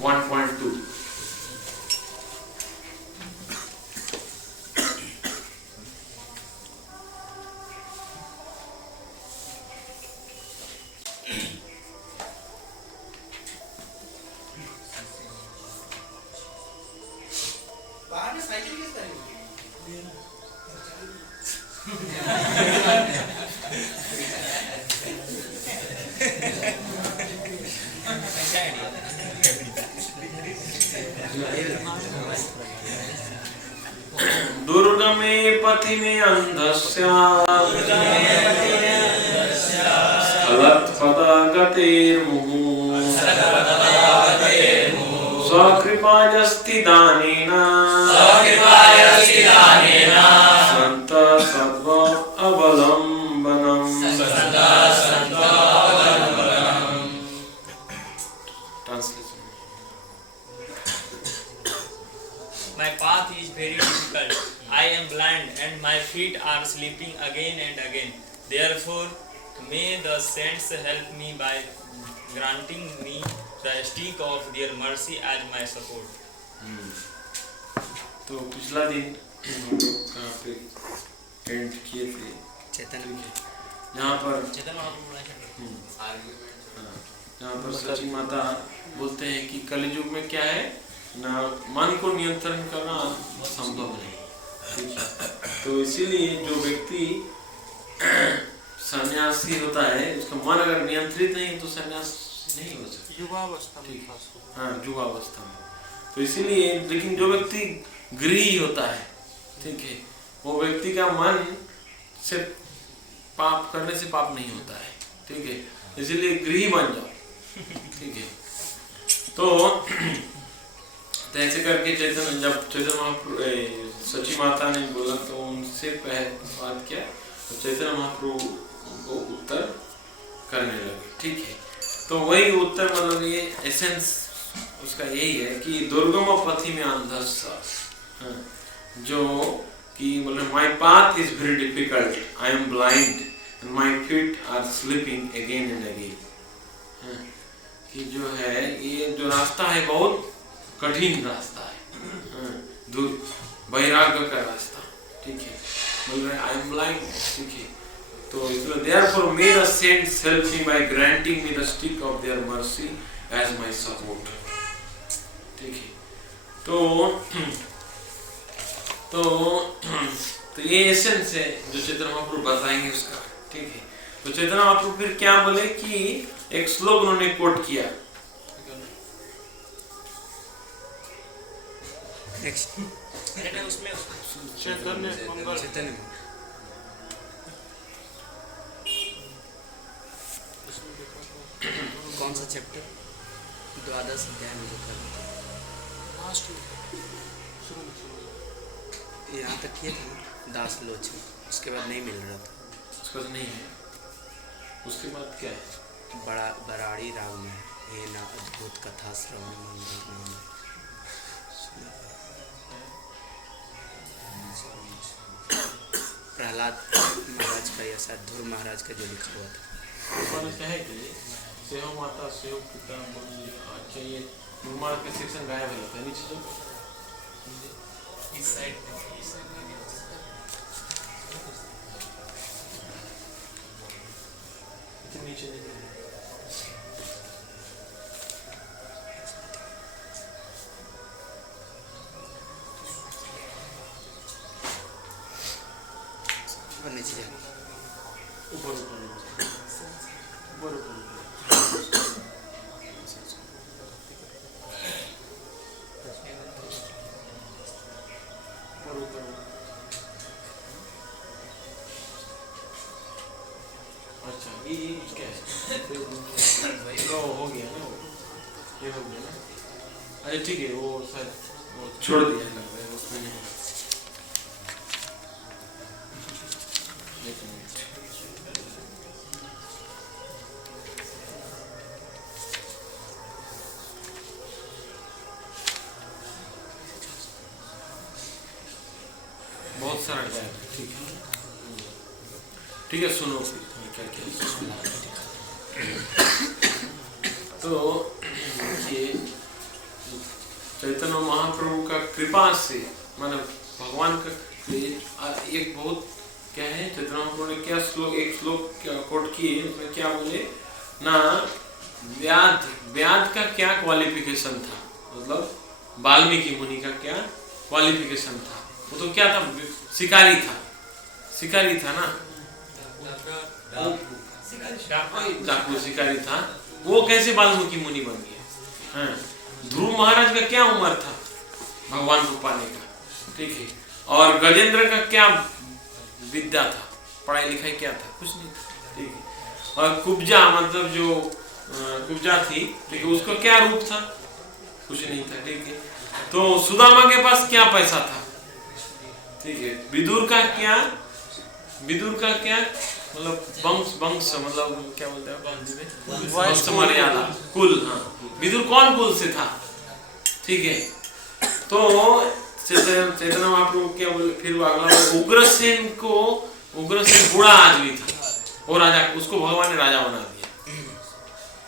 1.2। दुर्गमे पथि में अंधस्य स्थलत्पदगतेर्मुहुः स्वकृपायस्ति दानेन सन्त सत्व अवलम्बनम्। My path is very difficult. I am blind and my feet are slipping again and again. Therefore, may the saints help me by granting me the stick of their mercy as my support. तो पिछला दिन हम लोग कहाँ पे and किए थे? यहाँ पर यहाँ पर सची माता बोलते हैं कि कलियुग में क्या है ना, मन को नियंत्रण करना संभव नहीं। तो इसीलिए जो व्यक्ति सन्यासी होता है उसका मन अगर नियंत्रित नहीं तो सन्यासी नहीं हो सकता, युवावस्था में। हाँ, युवावस्था में। तो इसीलिए लेकिन जो व्यक्ति गृही होता है, ठीक है, वो व्यक्ति का मन से पाप करने से पाप नहीं होता है, ठीक है, इसीलिए गृही बन जाओ, ठीक है। तो ऐसे करके चैतन्य जब चैतन्य महाप्रभु सची माता ने बोला तो उनसे बात किया तो चैतन्य महाप्रभु को उत्तर करने लगे, ठीक है। तो वही उत्तर मतलब ये एसेंस उसका यही है कि दुर्गम पथि में अंधस्य, जो कि मतलब my path is very difficult, I am blind and my feet are slipping again and again, कि जो है ये जो रास्ता है बहुत कठिन रास्ता है, दूर वैराग्य का रास्ता, ठीक है, बोल रहे आई एम ब्लाइंड, ठीक है। तो इसलिए therefore may the saints help me by granting me the stick of their mercy as my support, ठीक है। तो ये एसेंस है जो चैतन्य महाप्रभु बताएंगे उसका, ठीक है। तो चैतन्य महाप्रभु फिर क्या बोले कि एक श्लोक उन्होंने कोट किया, उसमें कौन सा चैप्टर? द्वादश अध्याय में यहाँ तक किया था ना, दास लोचन, उसके बाद नहीं मिल रहा था, उसके बाद नहीं है, उसके बाद क्या है? बराड़ी राग में हे ना अद्भुत कथा श्रवण मंगल। प्रहलाद महाराज का या शायद ध्रुव महाराज का जो लिखा हुआ था, क्या है कि सेहो माता सेहो पिता बोली। अच्छा, ये ध्रुव महाराज का सेक्शन गायब है नीचे, जो इस साइड नीचे नीचे ऊपर अच्छा, ये क्या है? हो गया ना, ये हो गया ना। अरे ठीक है, वो शायद वो छोड़ दिया लग रहा है उसमें नहीं। बहुत सारा टाइम है, ठीक है, ठीक है। सुनो क्या क्या तो ये चैतन्य महाप्रभु का कृपा से, माने भगवान का एक बहुत क्या है, चैतन्य महाप्रभु ने क्या श्लोक, एक श्लोक कोट किए, उसमें क्या बोले ना, व्याध का क्या क्वालिफिकेशन था, मतलब वाल्मीकि मुनि का क्या क्वालिफिकेशन था, वो तो क्या था, शिकारी था ना, डाकू शिकारी था, वो कैसे वाल्मीकि मुनि बन गया। ध्रुव महाराज का क्या उम्र था भगवान को पाने का, ठीक है, और गजेंद्र का क्या विद्या था, पढ़ाई लिखाई क्या था, कुछ नहीं था, ठीक है, और कुब्जा मतलब जो कुब्जा थी, ठीक है, उसका क्या रूप था, कुछ नहीं था, ठीक है, तो सुदामा के पास क्या पैसा था, ठीक है, विदुर का क्या मतलब वंश मतलब क्या बोलते हैं, वंश मर्यादा, कुल, हाँ, विदुर कौन कुल से था, ठीक है, तो चैतन्य महाप्रभु क्या बोले, फिर अगला उग्रसेन बुरा आदमी था, वो राजा, उसको भगवान ने राजा बना दिया,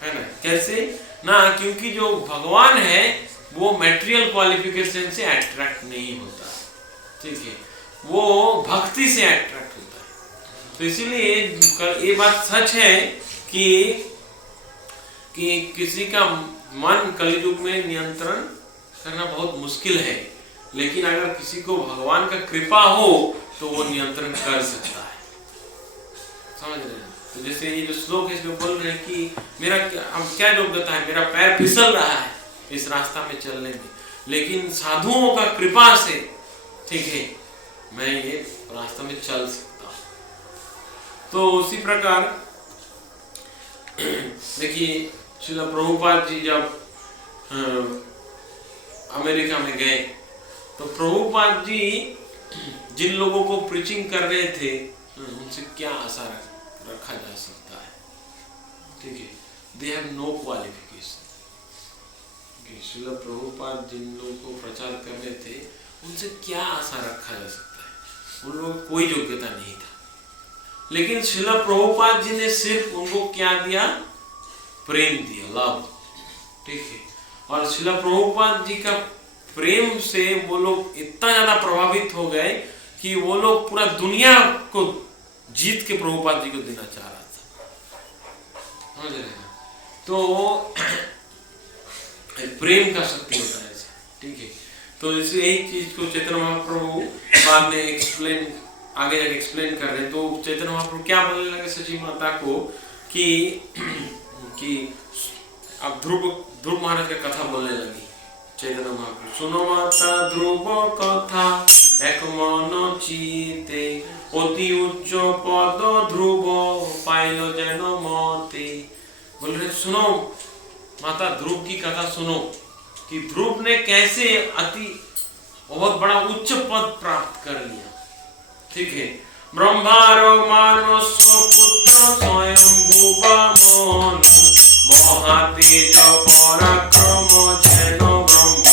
है ना, कैसे ना, क्योंकि जो भगवान है वो मटेरियल क्वालिफिकेशन से अट्रैक्ट नहीं होता, ठीक है, वो भक्ति से अट्रैक्ट होता है। तो इसीलिए ये बात सच है कि किसी का मन कलियुग में नियंत्रण करना बहुत मुश्किल है, लेकिन अगर किसी को भगवान का कृपा हो तो वो नियंत्रण कर सकता है, समझ रहे हैं। तो जैसे ये जो श्लोक है इसमें बोल रहे हैं कि मेरा क्या योग्यता है, मेरा पैर फिसल रहा है इस रास्ता में चलने में, लेकिन साधुओं का कृपा से, ठीक है, मैं ये रास्ता में चल सकता हूँ। तो उसी प्रकार देखिए, श्रील प्रभुपाद जी जब अमेरिका में गए तो प्रभुपाद जी जिन लोगों को प्रीचिंग कर रहे थे उनसे क्या आशा रखा जा सकता है, ठीक है, they have no qualification. Shrila Prabhupada जिन लोगों को प्रचार कर रहे थे उनसे क्या आशा रखा जा सकता है, उन लोगों को कोई योग्यता नहीं था, लेकिन श्रील प्रभुपाद जी ने सिर्फ उनको क्या दिया, प्रेम दिया, लव, ठीक है, और श्रील प्रभुपाद जी का प्रेम से वो लोग इतना ज्यादा प्रभावित हो गए कि वो लोग पूरा दुनिया को जीत के प्रभुपाद जी को देना चाह रहा था, समझ रहे हैं। तो प्रेम का शक्ति होता है, ठीक है, तो इसे यही चीज को चैतन्य महाप्रभु बाद में आगे जाके एक्सप्लेन कर रहे हैं। तो चैतन्य महाप्रभु क्या बोलने लगे सची माता को कि अब ध्रुव महाराज का कथा बोलने लगी चैतन्य महाप्रभु, सुनो माता ध्रुव कथा एक मन चिते अति उच्च पद ध्रुव पाइलो जेन मते। बोल रहे सुनो माता, ध्रुव की कथा सुनो कि ध्रुव ने कैसे बहुत बड़ा उच्च पद प्राप्त कर लिया, ठीक है, ब्रह्मारो मानस पुत्र स्वयं भुवा मनु महातेज पराक्रम जैन ब्रह्म।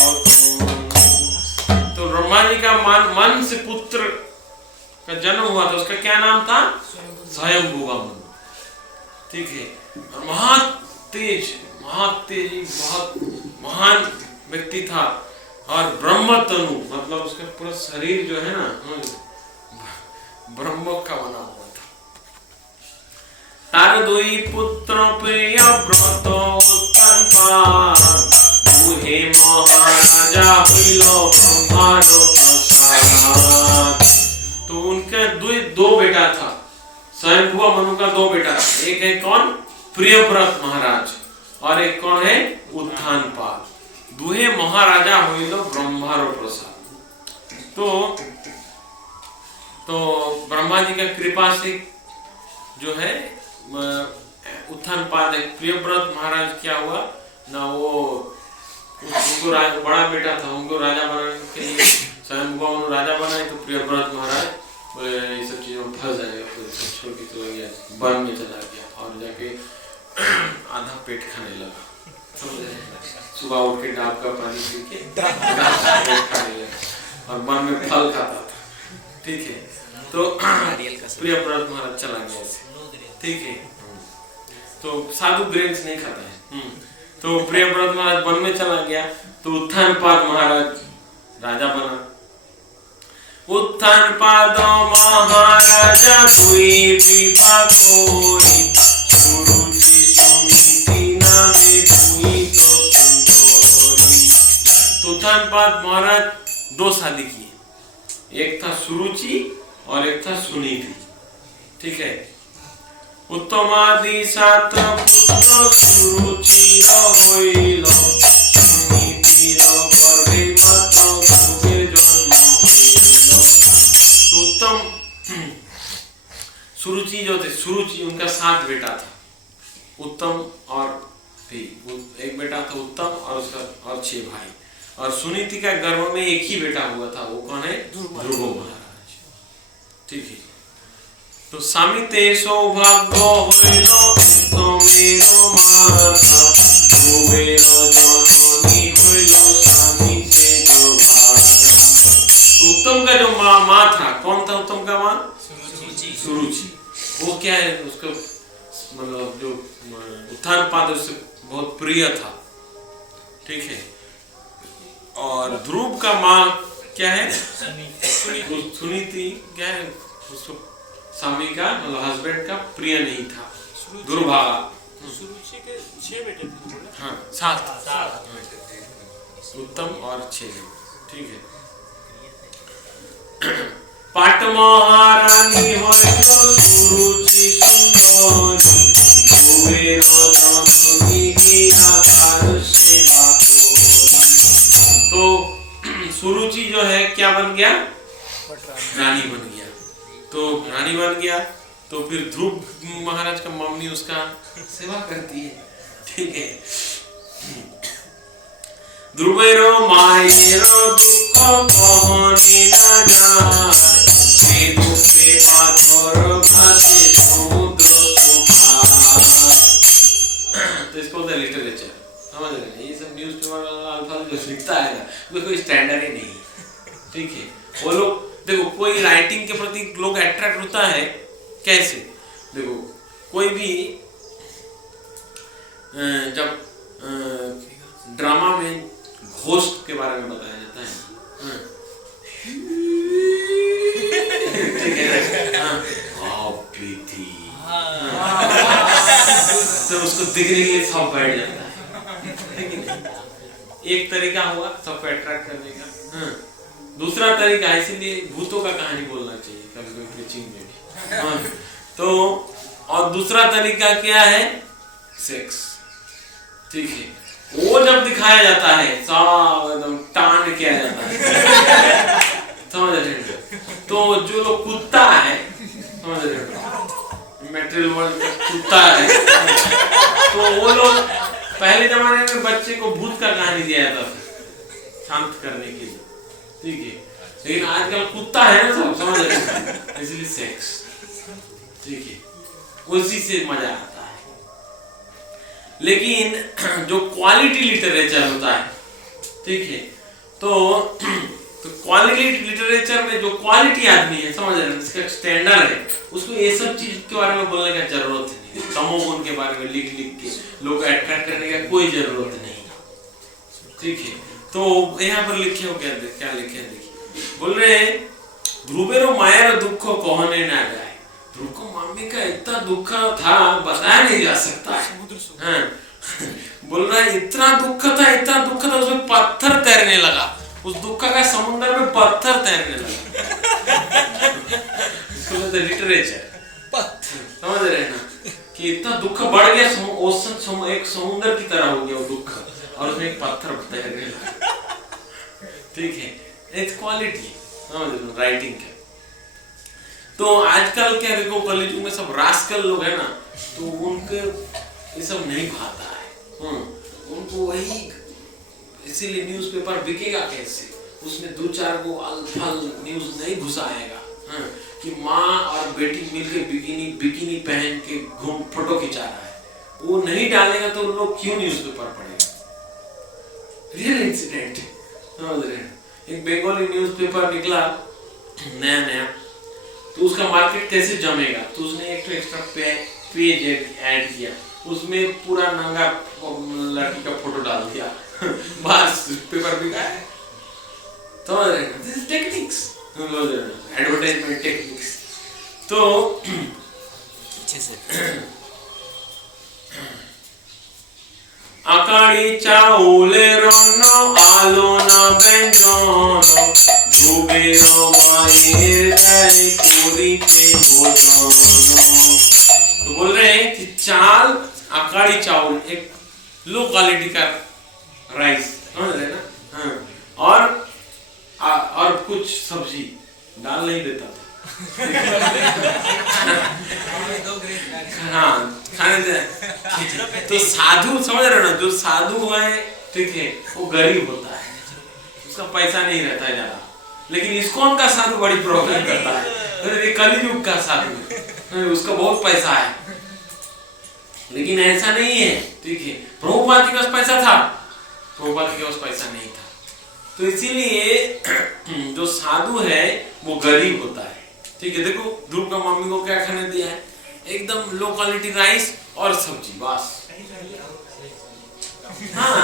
तो ब्रह्मा जी का मन से पुत्र का जन्म हुआ था, उसका क्या नाम था, स्वयं भुवा मनु, ठीक है, और महातेज बहुत महान व्यक्ति था, और ब्रह्म तनु मतलब उसका पूरा शरीर जो है ना ब्रह्म का बना हुआ था। तार दुई पुत्र प्रिय व्रत उत्पन्न दुहे महाराजा हुइलो ब्रह्मारो प्रसाद। तो उनके दो बेटा था, स्वयंभुवा मनु का दो बेटा था, एक है कौन, प्रियव्रत महाराज, और एक कौन है, उत्थानपाद। दुहे महाराजा हुइलो ब्रह्मारो प्रसाद। तो ब्रह्मा जी का कृपा से जो है उत्थानपाद है, प्रियव्रत महाराज क्या हुआ ना, वो उनको बड़ा बेटा था, उनको राजा बनाने के लिए स्वयंभुवा मनु राजा बनाए, तो प्रियव्रत महाराज बोले ये सब चीजों में फंस जाएगा, छोड़ के चला गया, वन में चला गया, और जाके आधा पेट खाने लगा, सुबह उठ के डाब का पानी पी के खाने लगा और वन में फल खाता था, ठीक है। तो प्रियव्रत महाराज चला गया, ठीक है, तो साधु ग्रेन्स नहीं खाता है, तो प्रियव्रत महाराज वन में चला गया, तो उत्तानपाद महाराज राजा बना। उत्तानपाद महाराजा दुई विवाह कोई, सुरुचि सुनीति नामे दुई तो सुंदरी। तो उत्तानपाद महाराज 2 शादी किए, एक था सुरुचि और एक था सुनीति, ठीक है। उत्तमादि 7 पुत्र सुरुचि होइल, सुनीति गर्भे माता ध्रुवे जन्म होइल। तो उत्तम सुरुचि जो थे, सुरुचि उनका 7 बेटा था, उत्तम और भी एक बेटा था उत्तम और उसका और 6 भाई। और सुनीति का गर्भ में एक ही बेटा हुआ था, वो कौन है? ध्रुव महाराज, ठीक है। तो सामिते सौभाग्य होइल उत्तमेरो माता, ध्रुवेरो जननी होइल सामिते गभारा। उत्तम का जो माँ था, कौन था उत्तम का माँ? सुरुचि। वो क्या है, उसका मतलब जो उत्तानपाद उससे बहुत प्रिय था, ठीक है। और ध्रुव का माँ क्या है? सुनीति क्या है? उसको स्वामी का मतलब हस्बैंड का प्रिय नहीं था, दुर्भागा। सुरुचि के 6 बेटे थे। हाँ 7 उत्तम और 6, ठीक है। पाट महारानी होइल सुरुचि सुंदरी, ध्रुवेरो जननी निराकार सेवा कोरी। तो सुरुचि जो है क्या बन गया? रानी बन गया। तो रानी बन गया, तो फिर ध्रुव महाराज का मम्मी उसका सेवा करती है, ठीक है। ध्रुवेरो मायेरो दुख कहने न जाय, जे दुखे पाथर भासे समुद्र सुखाय। तो इसको बोलते हैं लिटरेचर, समझ रहे हैं? ये सब न्यूज़पेपर अल्फाज जो लिखता है ना, वो कोई स्टैंडर्ड ही नहीं, ठीक है। वो लोग देखो, कोई राइटिंग के प्रति लोग अट्रैक्ट होता है कैसे? देखो, कोई भी जब ड्रामा में घोस्ट के बारे में बताया जाता है, ठीक है, तो उसको दिखने के लिए सब बैठ जाता है। एक तरीका हुआ सबको अट्रैक्ट करने का। दूसरा तरीका, इसीलिए भूतों का कहानी बोलना चाहिए कभी कभी प्रीचिंग में भी। तो और दूसरा तरीका क्या है? सेक्स, ठीक है। वो जब दिखाया जाता है सब एकदम टांड किया जाता है, समझ रहे हैं? तो जो लोग कुत्ता है, समझ रहे हैं, मेटेरियल वर्ल्ड का कुत्ता है, तो वो लोग पहले जमाने में बच्चे को भूत का कहानी दिया जाता था शांत करने के लिए, ठीक है। लेकिन आजकल कुत्ता है ना सब, समझ रहे हैं, इसलिए सेक्स, ठीक है, उसी से मजा आता है। लेकिन जो क्वालिटी लिटरेचर होता है, ठीक है, तो क्वालिटी लिटरेचर में जो क्वालिटी आदमी है, समझ रहे हैं, इसका स्टैंडर्ड है, उसको ये सब चीज के बारे में बोलने का जरूरत नहीं है। तमोगुण के बारे में लिख लिख के लोग अट्रैक्ट करने का कोई जरूरत नहीं, ठीक है। तो यहाँ पर लिखे हो क्या लिखे हैं, देखिए, बोल रहे हैं ध्रुवेरो मायर दुख कहने ना जाए। ध्रुव को मम्मी का इतना दुख था बताया नहीं जा सकता है। हाँ, बोल रहा है इतना दुख था, उसमें पत्थर तैरने लगा, उस दुख का समुद्र में पत्थर तैरने लगा। इसको बोलते लिटरेचर, समझ रहे हैं ना, कि इतना दुख बढ़ गया, ओशन एक समुद्र की तरह हो गया वो दुख, और उसमें एक पत्थर तैरने लगा, ठीक है। इट्स क्वालिटी, समझ रहे हो, राइटिंग का। तो आजकल क्या देखो, कॉलेज में सब रास्कल लोग है ना, तो उनके ये सब नहीं भाता है, उनको वही, इसीलिए न्यूज़पेपर बिकेगा कैसे? उसमें 2-4 गो अल्फल न्यूज़ नहीं घुसाएगा, कि माँ और बेटी मिलके बिकिनी पहन के घूम फोटो खिंचा रहा है, वो नहीं डालेगा तो लोग क्यों न्यूज़पेपर पढ़ेगा? रियल इंसिडेंट, समझ रहे हैं। एक बंगाली न्यूज़पेपर निकला नया, तो उसका मार्केट कैसे जमेगा? तो उसने एक तो एक्स्ट्रा पेज ऐड किया, उसमें पूरा नंगा लड़की का फोटो डाल दिया बस पेपर बिका है। तो टेक्निक्स, एडवर्टाइजमेंट टेक्निक्स। तो अच्छे से আকাড়ি চাউলের অন্ন আলো না ব্যঞ্জন ধ্রুবের মায়ের দেয় করিতে ভোজন। तो बोल रहे हैं कि चाल अकाड़ी चावल एक लो क्वालिटी का राइस, समझ रहे ना? हाँ, और कुछ सब्जी डाल नहीं देता था हाँ खाने दे। तो साधु समझ रहे हो ना, जो साधु है ठीक है वो गरीब होता है, उसका पैसा नहीं रहता है ज्यादा। लेकिन इस्कॉन का साधु बड़ी प्रॉब्लम करता है, ये कलियुग का साधु है, उसका बहुत पैसा है। लेकिन ऐसा नहीं है, ठीक है। प्रभुपाद के पास पैसा था, प्रभुपाद के पास पैसा नहीं था। तो इसीलिए जो साधु है वो गरीब होता है, ठीक है। देखो ध्रुव का मम्मी को क्या खाने दिया है, एकदम लो क्वालिटी राइस और सब्जी बस। हाँ,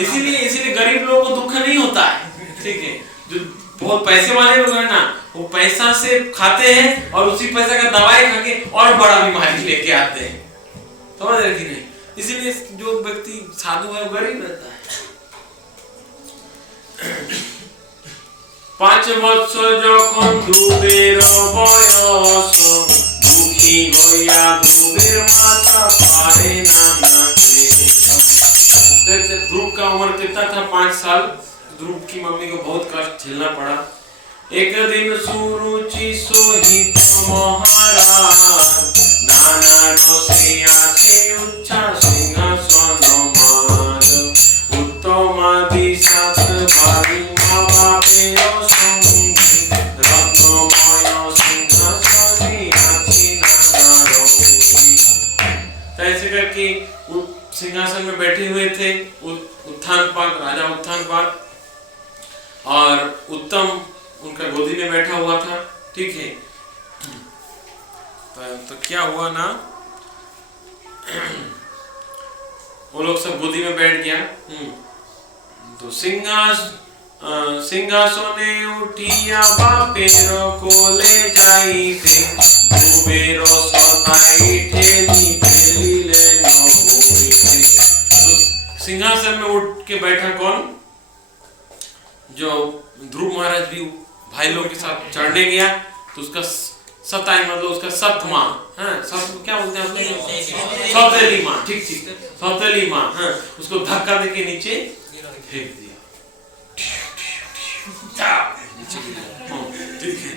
इसीलिए गरीब लोगों को दुख नहीं होता है, ठीक है। जो बहुत पैसे वाले लोग हैं ना, वो पैसा से खाते हैं और उसी पैसा का दवाई खा के और बड़ा बीमारी लेके आते हैं, समझ रहे कि नहीं? इसीलिए जो व्यक्ति साधु है वो गरीब रहता है। 5 বছর যখন ধ্রুবের বয়স দুঃখী হইয়া ধ্রুবের মাতা পারে না নাচে। ध्रुव का उम्र कितना था? 5 साल। ध्रुव की मम्मी को बहुत कष्ट झेलना पड़ा। एक दिन सुरुचि सोहित महाराज नाना रसे आछे उच्चा सिंहासन मान उत्तमादि सात बारी मा बापेर संगी रत्नमय सिंहासने आछे नाना रंगी। ऐसे करके सिंहासन में बैठे हुए थे उत्थानपाद, राजा उत्थानपाद, और उत्तम उनका गोदी में बैठा हुआ था, ठीक है। तो क्या हुआ ना, वो लोग सब गोदी में बैठ गया। तो सिंहासने उठिया बापेर कोले जाइते ध्रुवेर सताई ठेली ठेलिले न भूमिते। तो सिंहासन में उठ के बैठा कौन? जो ध्रुव महाराज भी भाई लोग के साथ चढ़ने गया, तो उसका सताई मतलब उसका सतमा, हाँ क्या बोलते हैं आपने? सौतेली माँ, ठीक ठीक, सौतेली माँ, हाँ उसको धक्का देके नीचे फेंक दिया, ठीक है।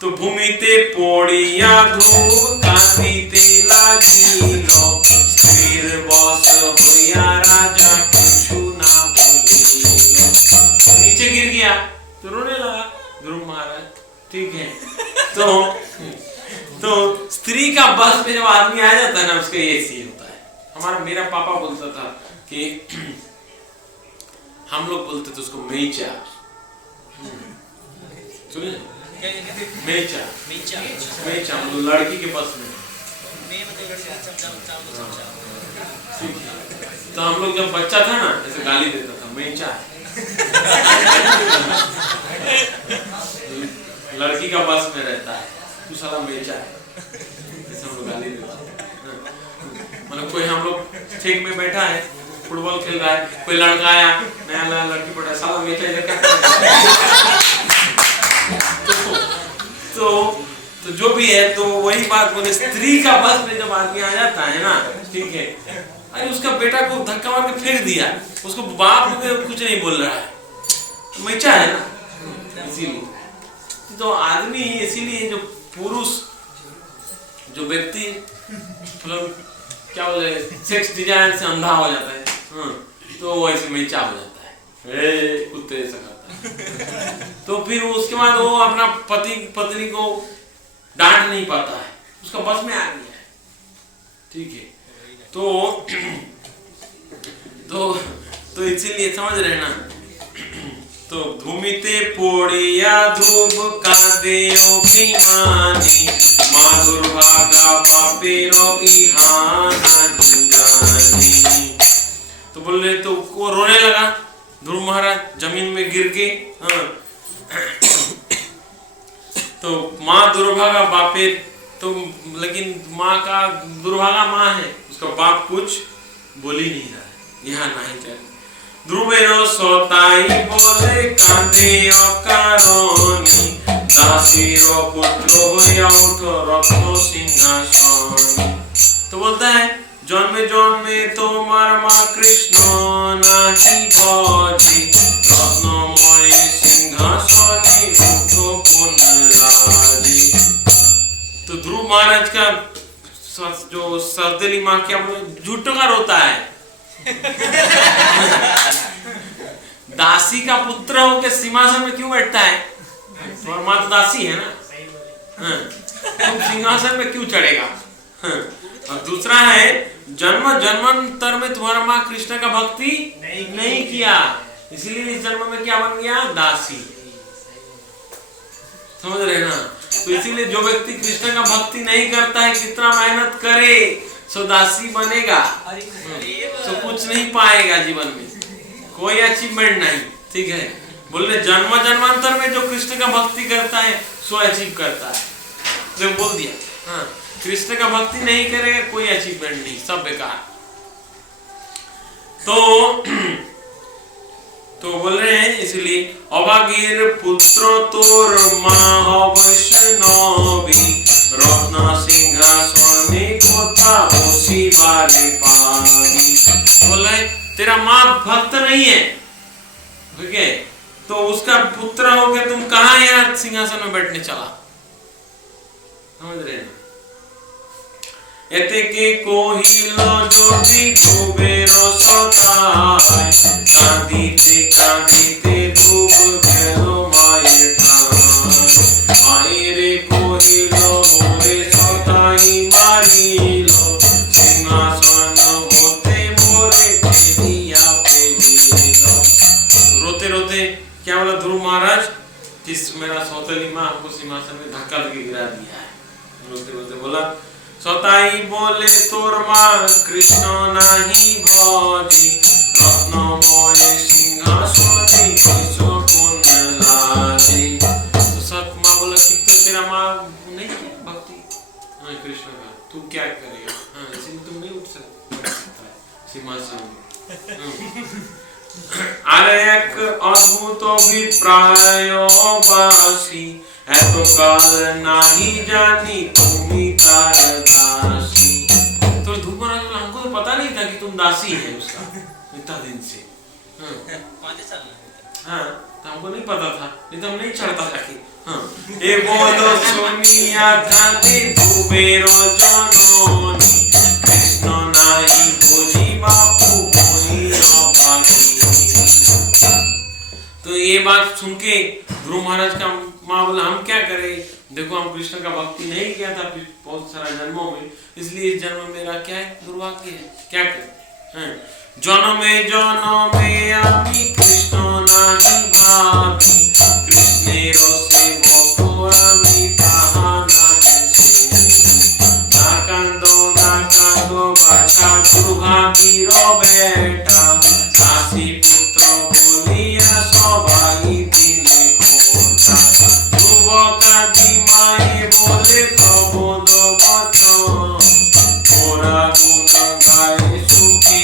तो भूमिते पड़िया ध्रुव कांदिते लागिलो स्थिर बस होइया राजा कुछु ना बोलिलो। नीचे गिर गया तो रोने लगा ध्रुव महाराज, ठीक है। तो स्त्री का बस पे जब आदमी आ जाता है ना, उसका ये सीन होता है। मेरा पापा बोलता था कि हम लोग बोलते थे उसको मेचा, सुनिए मेचा, मतलब लड़की के बस में। तो हम लोग जब बच्चा था ना, ऐसे गाली देता था, मेचा लड़की का बस में रहता है, तू साला मेचा है, ऐसे हम लोग गाली देते हैं। मतलब कोई हम लोग ठीक में बैठा है, फुटबॉल खेल रहा है, कोई लड़का आया, नया लड़की पड़ा, साला मेचा इधर क्या कर रहा है? तो जो भी है, तो वही बात बोले, स्त्री का बस में जब आदमी आ जाता है ना, ठीक है, अरे उसका बेटा को धक्का मार के फेंक दिया, उसको बाप कुछ नहीं बोल रहा है, मेचा है ना। इसीलिए तो आदमी, इसीलिए जो पुरुष, जो व्यक्ति मतलब क्या बोले, सेक्स डिजायर से अंधा हो जाता है, हाँ, तो वो ऐसे मेचा हो जाता है, कुत्ते ऐसा करता है। तो फिर उसके बाद वो अपना पति पत्नी को डांट नहीं पाता है, उसका बस में आ गया है, ठीक है। तो इसीलिए समझ रहे ना। तो धूमिते पड़िया ध्रुव कांदे अभिमानी मा दुर्भागा बापेर इहाना। बोले तो वो रोने लगा ध्रुव महाराज जमीन में गिर के। तो माँ दुर्भागा बापे, तो लेकिन माँ का दुर्भागा माँ है, उसका बाप कुछ बोल ही नहीं रहा है, यहाँ नहीं चल। ध्रुवेरो सोताई बोले कांधे अकारोनी, दासीरो पुत्रो होया उठो रत्नो सिंहासनी। तो बोलता है जन्मे जन्मे तोमार माँ कृष्ण नाही भजे, रत्नमय सिंहासनी उठो पुनराजे। तो ध्रुव महाराज का जो सौतेली माँ क्या झूठों का रोता है। दासी का पुत्र होकर सिंहासन में क्यों बैठता है? तुम्हारी माँ तो दासी है ना, तुम सिंहासन में क्यों चढ़ेगा? और दूसरा है जन्म जन्मांतर में तुम्हारा माँ कृष्ण का भक्ति नहीं किया, इसलिए इस जन्म में क्या बन गया? दासी। समझ रहे ना? तो इसीलिए जो व्यक्ति कृष्ण का भक्ति नहीं करता है, कितना मेहनत करे सो दासी बनेगा, तो कुछ नहीं पाएगा जीवन में, कोई अचीवमेंट नहीं। ठीक है, बोले जन्म जन्मांतर में जो कृष्ण का भक्ति करता है सो अचीव करता है। तो बोल दिया हाँ, कृष्ण का भक्ति नहीं करेगा कोई अचीवमेंट नहीं, सब बेकार। तो बोल रहे हैं इसलिए अभागीर पुत्र तोर माँ वैष्णवी, रत्न सिंहासने कोता होसी बारे पावी। बोल रहे तेरा माँ भक्त नहीं है, ठीक है, तो उसका पुत्र हो गया, तुम कहाँ यहाँ सिंहासन में बैठने चला? समझ रहे हैं? एते के कोहिलो जोड़ी ध्रुवेरो सोताई, कांदीते ध्रुव गेलो माये ठाई। मायरे कोहिलो मोरे सोताई मारिलो, सिंहासन होते मोरे पेलिया पेलिलो। रोते रोते क्या बोला ध्रुव महाराज? किस मेरा सौतेली माँ हमको सिंहासन में धक्का लगे गिरा दिया है। रोते रोते बोला सोताई बोले तोर माँ कृष्ण नहीं भजी, रत्नमय सिंहासनी कैसो पुन लाजे। तो सत माँ बोला कि तो तेरा माँ नहीं किया भक्ति कृष्ण का, तू क्या करेगा? हाँ, इसलिए तुम नहीं उठ सकता सिंहासन में। अरे एक अद्भुत अभिप्राय बासी, एत काल नाही जानी तुमी तार दासी। तो ध्रुव महाराज बोला हमको तो पता नहीं था कि तुम दासी है उसका इतना दिन से। हाँ, तो हमको नहीं पता था, नहीं तो हम नहीं चढ़ता जाके। हाँ, ए बोलो सुनिया कांदे ध्रुवेरो जननी, कृष्ण नाही भोजी बापू भोजी अभागी। तो ये बात सुन के ध्रुव महाराज का माँ बोला हम क्या करें, देखो हम कृष्ण का भक्ति नहीं किया था बहुत सारा जन्मों में, इसलिए इस जन्म मेरा क्या है? दुर्भाग्य है, क्या करें? जन्मे आमी कृष्ण नाही भाभी, कृष्णेरो सेवको आमी ताहा नाहि। ना कांदो बाछा दुर्भागीरो बेटा, दासी पुत्र बोलिया सबाई दिले खोटा। ध्रुव कांदी माए बोले प्रबोध वचन, थोड़ा गुण गाए सुखी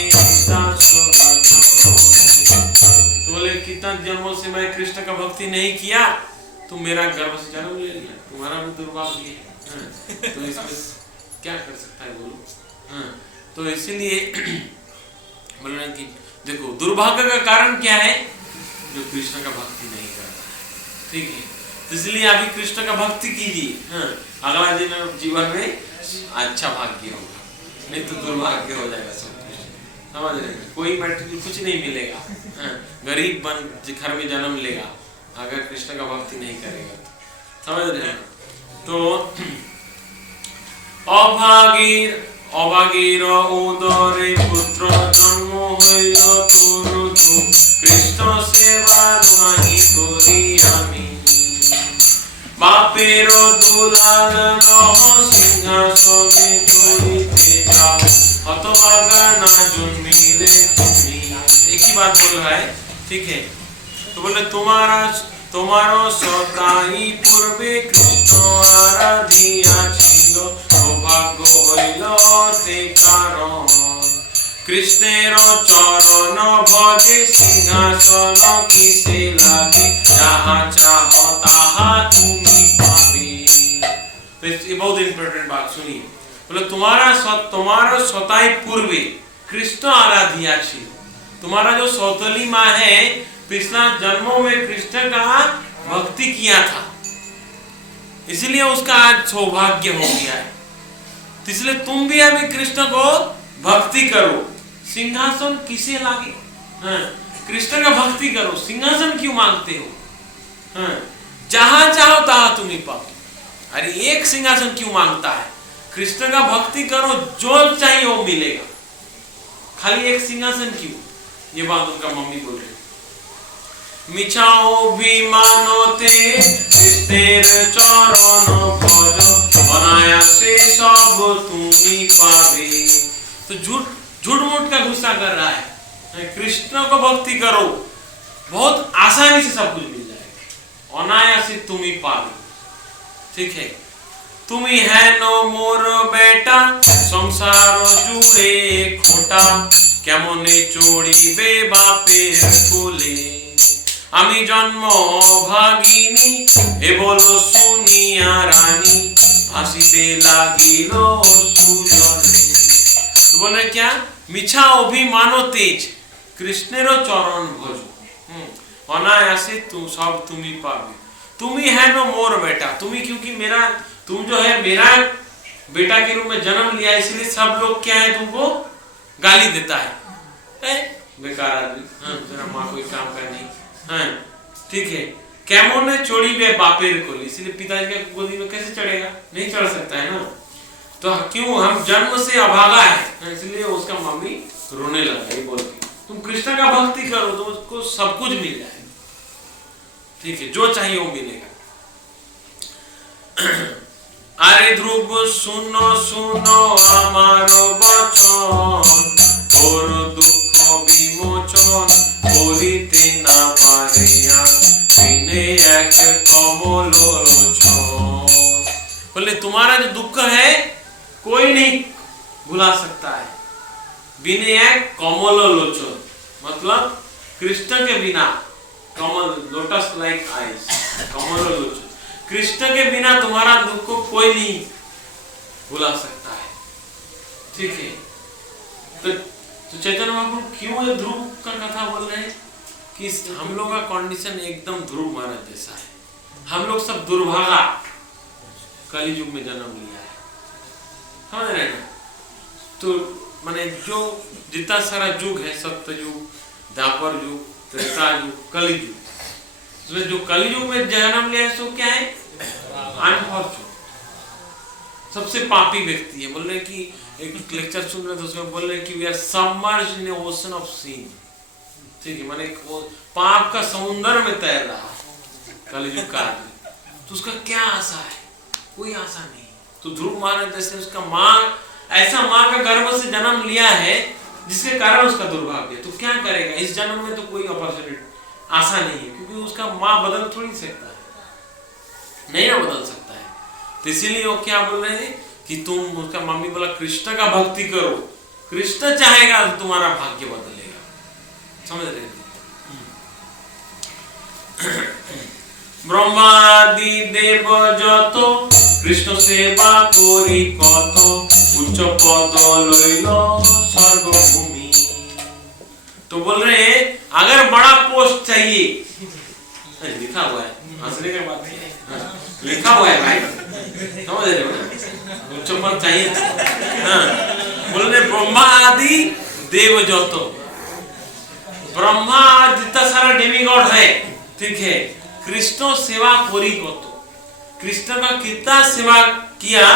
तो बोले कितना जन्मों से मैं कृष्ण का भक्ति नहीं किया, तुम मेरा गर्भ से जन्म ले लिया, तुम्हारा भी दुर्भाग्य है। तो इसमें क्या कर सकता है बोलो? तो इसीलिए बोल रहे कि देखो दुर्भाग्य का कारण क्या है? जो कृष्ण का भक्ति नहीं करता है। ठीक है, तो इसलिए अभी कृष्ण का भक्ति कीजिए, अगला जीवन में अच्छा भाग्य होगा, नहीं तो दुर्भाग्य हो जाएगा सब कुछ। समझ रहे हैं? कोई मैटर कुछ नहीं मिलेगा, गरीब बन घर में जन्म लेगा अगर कृष्ण का भक्ति नहीं करेगा तो। समझ रहे हैं? तो अभागीर उदरे पुत्र जन्म हईल तोर, कृष्ण सेवा नहीं करी आमी। बापेर दुलाल नह सिंहासने चढ़िते जाओ, हतभागा ना जन्मिले तुमी। एक ही बात बोल रहा है, ठीक है। तो बोले তোমারও সদাই পূর্বে কৃষ্ণ আরাধিয়া ছিল, সৌভাগ্য হইল তে কারণ কৃষ্ণের চরণ ভজে সিংহাসন কিসে লাগে, যাহা চাহ তাহা তুমি পাবে। तो ये बहुत इंपॉर्टेंट बात सुनिए। बोले तुम्हारा सताई पूर्वे कृष्ण आराधिया ছিল। तुम्हारा जो सौतली माँ है पिछला जन्मों में कृष्ण का भक्ति किया था, इसलिए उसका आज सौभाग्य हो गया है। तो इसलिए तुम भी अभी कृष्ण को भक्ति करो। सिंहासन किसे लागे? कृष्ण का भक्ति करो, सिंहासन क्यों मांगते हो? जहां चाहो तहां तुम ही पाओ। अरे एक सिंहासन क्यों मांगता है? कृष्ण का भक्ति करो, जो चाहिए वो मिलेगा। खाली एक सिंहासन क्यों? ये बात उनका मम्मी बोल रही। मिछाओ विमानते कृष्णेर चरण भज, अनायासे सब तुम्ही पावे। तो झूठ मूठ का गुस्सा कर रहा है। कृष्ण को भक्ति करो, बहुत आसानी से सब कुछ मिल जाएगा, अनायासे तुम्ही पावे। ठीक है। तुम्ही है नो मोर बेटा, संसार जुड़े खोटा, কেমনে চড়িবে বাপের কোলে। আমি জন্ম ভাগিনী এ বলো শুনিয়া রানী, ভাসিতে লাগিল সুজলে। तो बोल रहे क्या? मिछा अभिमानो तेज कृष्णेरो चरण भजो, अनायासे तुम सब तुम्ही पावे। तुम्ही है नो मोर बेटा, तुम्ही क्योंकि मेरा, तुम जो है मेरा बेटा के रूप में जन्म लिया, इसलिए सब लोग क्या है तुमको गाली देता है, बेकार आदमी, तेरा माँ कोई काम का नहीं, ठीक है। कैमोने चोड़ी बे बापेर को, इसलिए पिताजी के गोदी में कैसे चढ़ेगा? नहीं चढ़ सकता है ना। तो क्यों? हम जन्म से अभागा है, इसलिए उसका मम्मी रोने लगा ये बोल के। तुम कृष्ण का भक्ति करो तो उसको सब कुछ मिल जाएगा, ठीक है, जो चाहिए वो मिलेगा। अरे ध्रुव सुनो सुनो हमारो वचन, और दुख विमोचन करिते ना पारे बिने एक कमल लोचन। बोले तुम्हारा जो दुख है कोई नहीं भुला सकता है, बिने एक कमल लोचन, मतलब कृष्ण के बिना, कमल लोटस लाइक आईज, कमल लोचन, कृष्ण के बिना तुम्हारा दुख को कोई नहीं भुला सकता है, ठीक है। तो चैतन्य महाप्रभु क्यों ये ध्रुव का कथा बोल रहे हैं कि हम लोग का कंडीशन एकदम ध्रुव महाराज जैसा है। हम लोग सब दुर्भागा कली युग में जन्म लिया है, समझ रहे ना। तो माने जो जितना सारा युग है, सत्य युग, द्वापर युग, त्रेता युग, कली युग, उसमें जो कली युग में जन्म लिया है सो क्या है? अनफॉर्चूनेट, सबसे पापी व्यक्ति है। बोल रहे कि एक लेक्चर सुन रहे थे, उसमें बोल रहे कि we are submerged in ocean of sin, ठीक है, माने वो पाप का समुद्र में तैर रहा है कलियुग का आदमी। तो उसका क्या आशा है? कोई आशा नहीं। तो ध्रुव महाराज जैसे उसका माँ, ऐसा माँ का गर्भ से जन्म लिया है जिसके कारण उसका दुर्भाग्य, तो क्या करेगा? इस जन्म में तो कोई अपॉर्चुनिटी, आशा नहीं है, क्योंकि उसका माँ बदल थोड़ी सकता है, नहीं ना बदल सकता है। तो इसीलिए वो क्या बोल रहे हैं कि तुम, उसका मम्मी बोला कृष्ण का भक्ति करो, कृष्ण चाहेगा तो तुम्हारा भाग्य बदलेगा, समझ रहे? ब्रह्मादि देव যত কৃষ্ণ সেবা করি কত, উচ্চ পদ লইল স্বর্গভূমি। तो बोल रहे हैं अगर बड़ा पोस्ट चाहिए, लिखा हुआ है, हंसने का बात नहीं है, लिखा हुआ है भाई, समझ रहे हो ना, उच्च पद चाहिए। बोल रहे ब्रह्मा आदि देव যত, ब्रह्मा जितना सारा डेमिगॉड है, ठीक है, कृष्ण सेवा कोरी कत, कृष्ण का कितना सेवा किया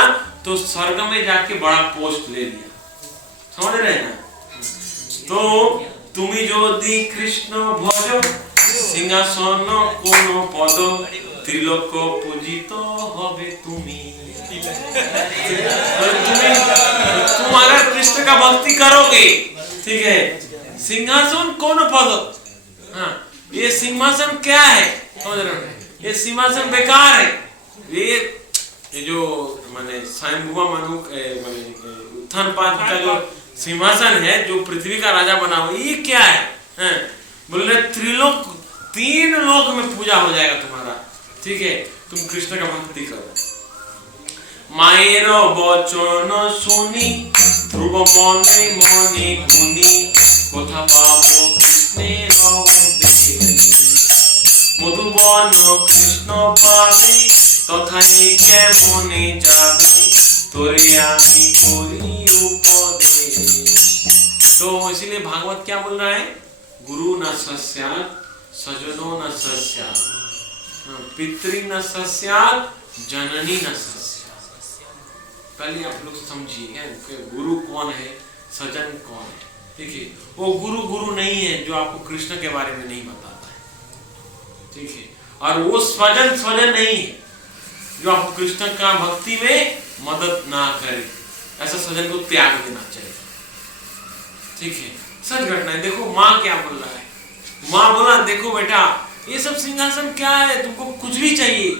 तो स्वर्ग में जाके बड़ा पोस्ट ले लिया, समझ रहे हैं ना। तो তুমি যদি কৃষ্ণ ভজ, সিংহাসন কোন পদ, त्रिलोक पूजित होबे তুমি। तुम अगर कृष्ण का भक्ति करोगे, ठीक है, सिंहासन कौन पद, हाँ ये सिंहासन क्या है, समझ रहे हो, ये सिंहासन बेकार है। ये जो माने स्वयंभुवा मनु माने उत्थान पाद का जो सिंहासन है, जो पृथ्वी का राजा बना हुआ, ये क्या है, बोले त्रिलोक, 3 लोक में पूजा हो जाएगा तुम्हारा, ठीक है, तुम कृष्ण का भक्ति करो। मायर बचन सुनी ध्रुव मने मने गुनी, कथा पाबो कृष्णेर मधुबन कृष्ण पावे, तथाई केमने जाबे, तोरे आमी करी उपदेश। तो इसीलिए भागवत क्या बोल रहा है, गुरु न सस्यात् सजनो न सस्यात्, पितृ न सस्यात् जननी न सस्यात्। पहले आप लोग समझिए कि गुरु कौन है, सजन कौन है, ठीक है। वो गुरु नहीं है जो आपको कृष्ण के बारे में नहीं बताता है, ठीक है। और वो स्वजन नहीं है जो आपको कृष्ण का भक्ति में मदद ना करे, ऐसा स्वजन को त्याग देना चाहिए, ठीक है। सच घटना है। देखो माँ क्या बोल रहा है, माँ बोला देखो बेटा ये सब सिंहासन क्या है, तुमको कुछ भी चाहिए,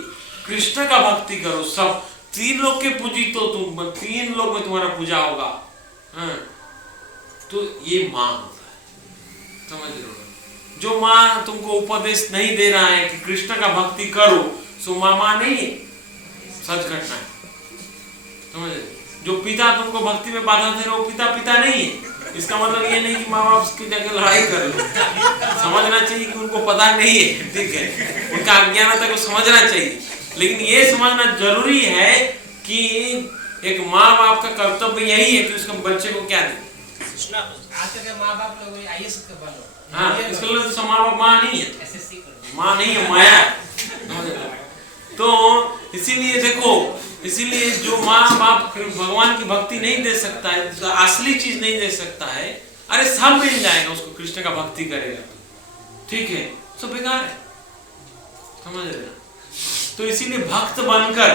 कृष्ण का भक्ति करो, सब 3 लोग के पूजी तो तुम 3 लोग में तुम्हारा पूजा होगा, हाँ। तो ये माँ होता है, समझ रहे हो। जो माँ तुमको उपदेश नहीं दे रहा है कि कृष्ण का भक्ति करो, सो माँ नहीं है, सच घटना है, समझ रहे। जो पिता तुमको भक्ति में बाधा दे रहे हो, पिता नहीं है। इसका मतलब ये नहीं कि माँ बाप की जगह लड़ाई कर लो, समझना चाहिए कि उनको पता नहीं है, ठीक है, उनका अज्ञानता को समझना चाहिए। लेकिन ये समझना जरूरी है कि एक माँ बाप का कर्तव्य यही है कि उसके बच्चे को क्या दे। हाँ, इसके लिए तो माँ बाप माँ नहीं है, माँ नहीं है, माया। तो इसीलिए देखो, इसीलिए जो माँ बाप भगवान की भक्ति नहीं दे सकता है, असली चीज नहीं दे सकता है, अरे सब मिल जाएगा उसको, कृष्ण का भक्ति करेगा, ठीक है, सब बेकार है, समझ रहे। तो इसीलिए भक्त बनकर,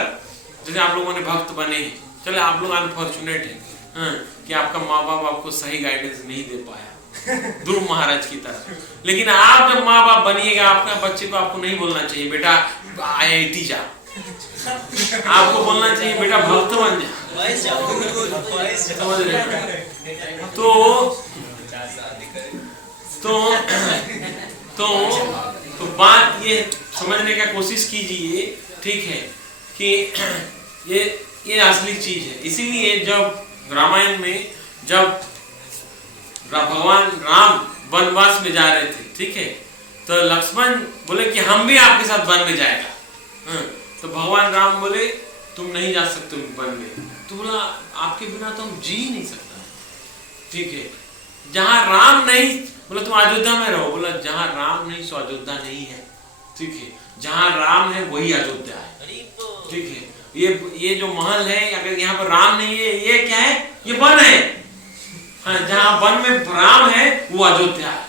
जैसे आप लोगों ने भक्त बने हैं, चले आप लोग अनफॉर्चुनेट हैं, हाँ, कि आपका माँ बाप आपको सही गाइडेंस नहीं दे पाया, ध्रुव महाराज की तरह। लेकिन आप जब माँ बाप बनिएगा, आपका बच्चे को आपको नहीं बोलना चाहिए बेटा IIT जा, आपको बोलना चाहिए बेटा भक्त बन जा, समझ रहे। तो बात ये समझने का कोशिश कीजिए, ठीक है, कि ये असली चीज है। इसीलिए जब रामायण में जब भगवान राम वनवास में जा रहे थे, ठीक है, तो लक्ष्मण बोले कि हम भी आपके साथ वन में जाएगा, हाँ, तो भगवान राम बोले तुम नहीं जा सकते वन में, तो बोला आपके बिना तो हम जी नहीं सकता, ठीक है। जहां राम नहीं, बोला तुम अयोध्या में रहो, बोला जहां राम नहीं सो अयोध्या नहीं है, ठीक है, जहां राम है वही अयोध्या है, ठीक है। ये जो महल है, अगर यहाँ पर राम नहीं है, ये क्या है, ये वन है, हाँ, जहां वन में राम है वो अयोध्या है,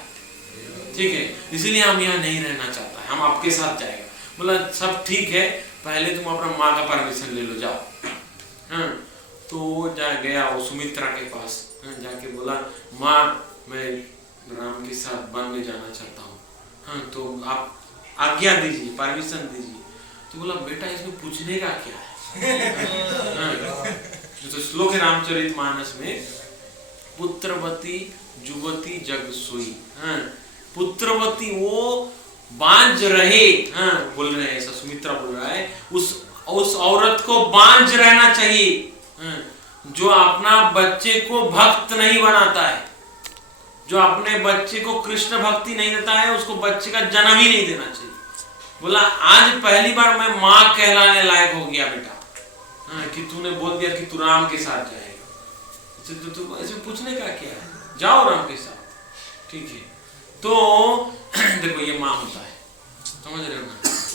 ठीक है। इसीलिए हम यहाँ नहीं रहना चाहता है, हम आपके साथ जाएगा। बोला सब ठीक है, पहले तुम अपना माँ का परमिशन ले लो, जाओ, हाँ। तो जा गया वो सुमित्रा के पास, हाँ, जाके बोला माँ मैं राम के साथ वन में जाना चाहता हूँ, हाँ, तो आप आज्ञा दीजिए, परमिशन दीजिए। तो बोला बेटा इसमें पूछने का क्या है, तो श्लोक है रामचरितमानस में, पुत्रवती जुवती जग सोई, हाँ, पुत्रवती वो बांझ रहे, हाँ, बोल रहे हैं, ऐसा सुमित्रा बोल रहा है, उस औरत को बांझ रहना चाहिए, हाँ, जो अपना बच्चे को भक्त नहीं बनाता है, जो अपने बच्चे को कृष्ण भक्ति नहीं देता है, उसको बच्चे का जन्म ही नहीं देना चाहिए। बोला आज पहली बार मैं माँ कहलाने लायक हो गया बेटा, हाँ, कि तूने बोल दिया कि तू राम के साथ जाएगा, तो ऐसे पूछने का क्या है, जाओ राम के साथ, ठीक है। तो देखो ये माँ होता है, समझ रहे हो ना,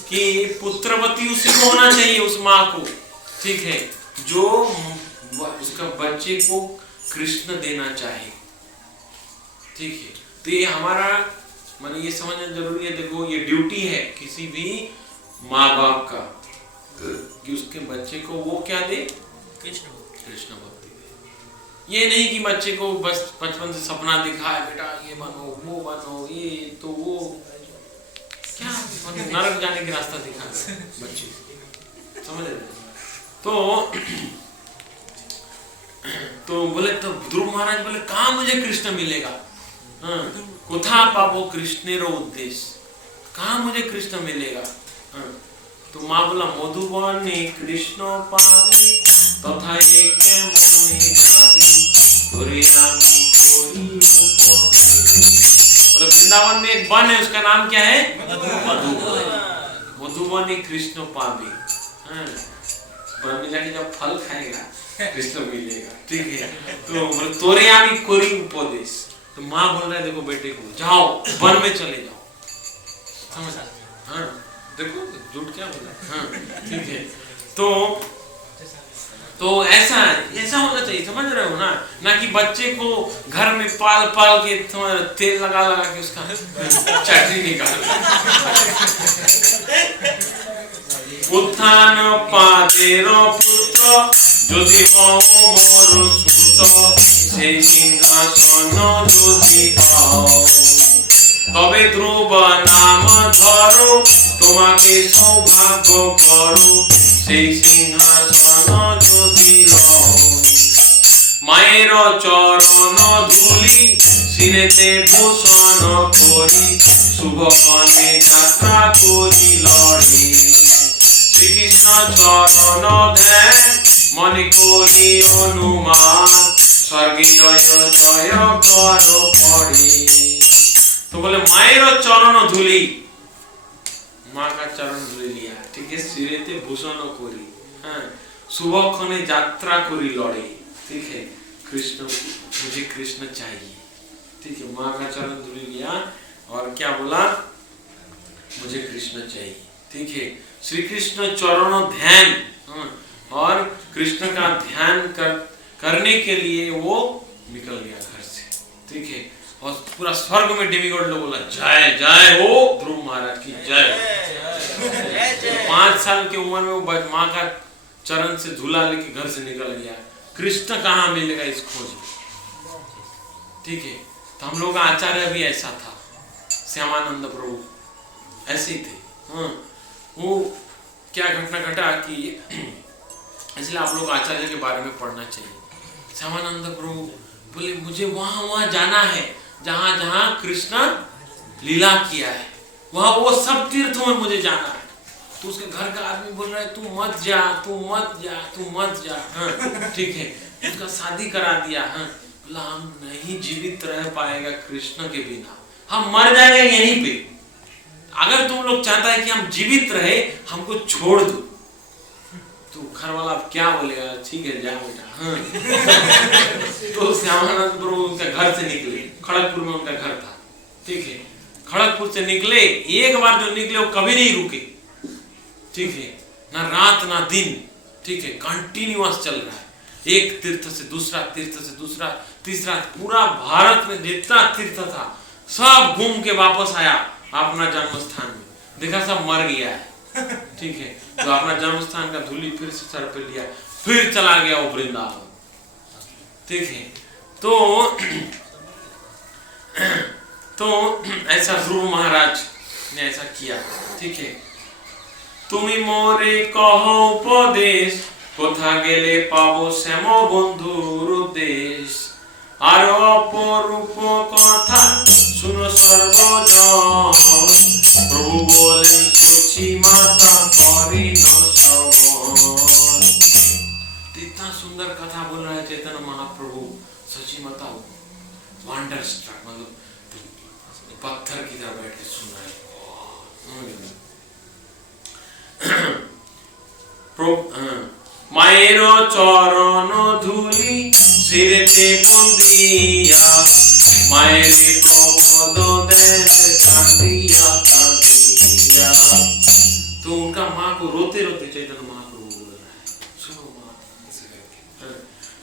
कि पुत्रवती उसी को होना चाहिए, उस माँ को, ठीक है, जो उसका बच्चे को कृष्ण देना चाहे, ठीक है। तो ये हमारा माने ये समझना जरूरी है। देखो ये ड्यूटी है किसी भी माँ बाप का कि उसके बच्चे को वो क्या दे, कृष्ण भक्ति दे, ये नहीं कि बच्चे को बस बचपन से सपना दिखाए, बेटा ये बनो वो बनो, ये तो वो, क्या नरक जाने की रास्ता दिखा बच्चे, समझ रहे? तो बोले, तो ध्रुव महाराज बोले कहाँ मुझे कृष्ण मिलेगा? कुथा पाबो कृष्णेर उद्देश्य, कहाँ मुझे कृष्ण मिलेगा? तो माँ बोला मधुबने कृष्ण पावे तथा एक मोहे जावी तोरे आमी कोरी उपदेश। बोले वृंदावन में एक वन है, उसका नाम क्या है? मधुबन। मधुबने कृष्ण पावे, ब्रह्मलीला के जब फल खाएगा कृष्ण मिलेगा, ठीक है? तो तोरे आमी कोरी उपदेश। तो माँ बोल रहा है देखो बेटे को, जाओ वन में चले जाओ, समझा? हाँ देखो झूठ क्या बोला, हाँ ठीक है। तो ऐसा होना चाहिए, समझ रहे हो ना? ना कि बच्चे को घर में पाल के तेल लगा के उसका चटनी निकाल। उत्थान पादेर पुत्र যদি হও মোর সুত সেই সিংহাসন যদি পাও তবে ধ্রুব নাম ধরো তোমাকে সৌভাগ্য করো সেই সিংহাসন যদি লও মায়ের চরণ ধুলি শিরেতে ভূষণ করি শুভক্ষণে যাত্রা করি লড়ে শ্রীকৃষ্ণ চরণ ধ্যান মনে করি অনুমান স্বর্গে জয় জয় করো পড়ে। तो बोले मायरो चरण धूली, माँ का चरण धूली लिया, ठीक है? सिरेते भूषण कोरी, हाँ शुभक्षणे यात्रा कोरी लड़े, ठीक है? कृष्ण, मुझे कृष्ण चाहिए, ठीक है? माँ का चरण धूली लिया और क्या बोला? मुझे कृष्ण चाहिए, ठीक है? श्री कृष्ण चरण ध्यान, और कृष्ण का ध्यान करने के लिए वो निकल गया घर से, ठीक है? और पूरा स्वर्ग में डेमिगॉड लोग बोला जय जय हो ध्रुव महाराज की जय। 5 साल की उम्र में वो माँ का चरण से झूला लेके घर से निकल गया। कृष्ण कहाँ मिलेगा इस खोज में, ठीक है? तो हम लोग आचार्य भी ऐसा था, श्यामानंद प्रभु ऐसे ही थे। हाँ वो क्या घटना घटा कि इसलिए आप लोग आचार्य के बारे में पढ़ना चाहिए। श्यामानंद प्रभु बोले मुझे वहां जाना है जहां जहां कृष्ण लीला किया है, वहां वो सब तीर्थों में मुझे जाना है। तो उसके घर का आदमी बोल रहा है तू मत जा, तू मत जा, तू मत जा, हाँ ठीक है? उसका शादी करा दिया, हाँ बोला हम नहीं जीवित रह पाएगा कृष्ण के बिना, हम मर जाएंगे यहीं पे। अगर तुम लोग चाहता है कि हम जीवित रहे, हमको छोड़ दो। तो घर वाला क्या बोलेगा? ठीक है जा बेटा, हाँ। तो श्यामानंद प्रभु उनके घर से निकले, खड़गपुर में उनका घर था, ठीक है? खड़गपुर से निकले, एक बार जो निकले वो कभी नहीं रुके, ठीक है? ना रात ना दिन, ठीक है? कंटिन्यूअस चल रहा है, एक तीर्थ से दूसरा, तीर्थ से दूसरा, तीसरा, पूरा भारत में जितना तीर्थ था सब घूम के वापस आया अपना जन्म स्थान में, देखा सब मर गया है, ठीक है? तो अपना जन्म स्थान का धूली फिर से सर पे लिया, फिर चला गया वो वृंदावन, ठीक है? तो ऐसा ध्रुव महाराज ने ऐसा किया, ठीक है? তুমি মোরে কহ উপদেশ কোথা গেলে পাবো শ্যাম বন্ধুর উদ্দেশ আর অপরূপ কথা শুনো সর্বজন প্রভু বলেন সচি মাতা করি ন শ্রবণ। इतना सुंदर कथा बोल रहा है चैतन्य महाप्रभु, सची माता वंडर स्ट्रक, मतलब पत्थर की तरह बैठ के सुन रहे हैं। মায়ের চরণ ধুলি শিরেতে বন্দিয়া মায়ের প্রবদ দেন কান্দিয়া কান্দিয়া। तो उनका माँ को रोते रोते चैतन्य महाप्रभु बोल रहा है, सुनो माँ।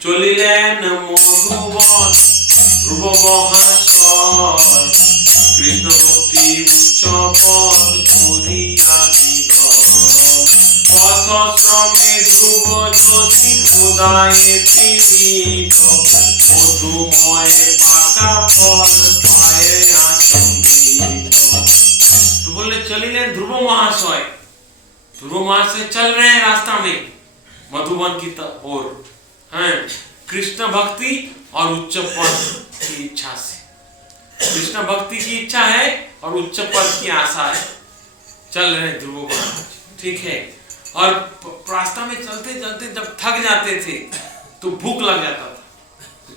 चलिलेन मधुबन ধ্রুব মহাশয় কৃষ্ণ ভক্তি উচ্চ পদ করিয়া বিধ পথশ্রমে ধ্রুব জ্যোতি উদয়ে পীড়িত মধুময়ে পাকা ফল পায়ে আচম্বিত। तो बोले चलिए ध्रुव महाशय चल रहे हैं रास्ता में मधुबन की ओर, हैं कृष्ण भक्ति और उच्च पद की इच्छा से। कृष्ण भक्ति की इच्छा है और उच्च पद की आशा है, चल रहे हैं ध्रुव महाराज, ठीक है। और रास्ता में चलते चलते जब थक जाते थे तो भूख लग जाता था,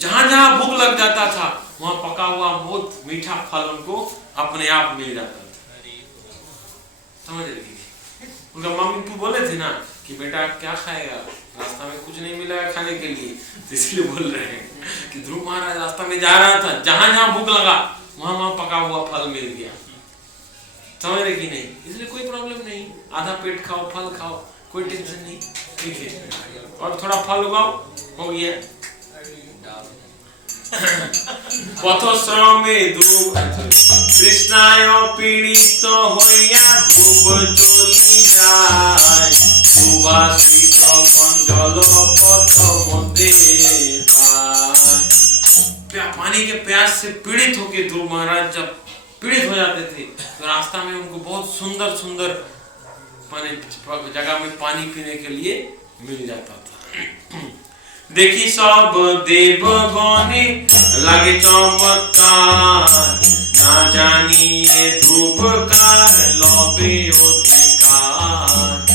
जहां जहां भूख लग जाता था वहां पका हुआ बहुत मीठा फल उनको अपने आप मिल जाता था। समझ रही? उनका मम्मी को बोले थे ना कि बेटा क्या खाएगा, रास्ता में कुछ नहीं मिला खाने के लिए, इसलिए बोल रहे हैं कि ध्रुव महाराज रास्ता में जा रहा था, जहां जहां भूख लगा वहां वहां पका हुआ फल मिल गया। समझ रहे कि नहीं? इसलिए कोई प्रॉब्लम नहीं, आधा पेट खाओ, फल खाओ, कोई टेंशन नहीं, ठीक है। और थोड़ा फल उगाओ, हो गया। পথশ্রমে ধ্রুব কৃষ্ণায় পীড়িত হইয়া ধ্রুব চলি যায় সুবাসিত গঞ্জল পথ মধ্যে পায়। पानी के प्यास से पीड़ित होके ध्रुव महाराज जब पीड़ित हो जाते थे तो रास्ता में उनको बहुत सुंदर सुंदर जगह में पानी पीने के लिए मिल जाता था। देखी सब देवगणे लगे चमत्कार ना जानिए ध्रुव कार लबे अधिकार।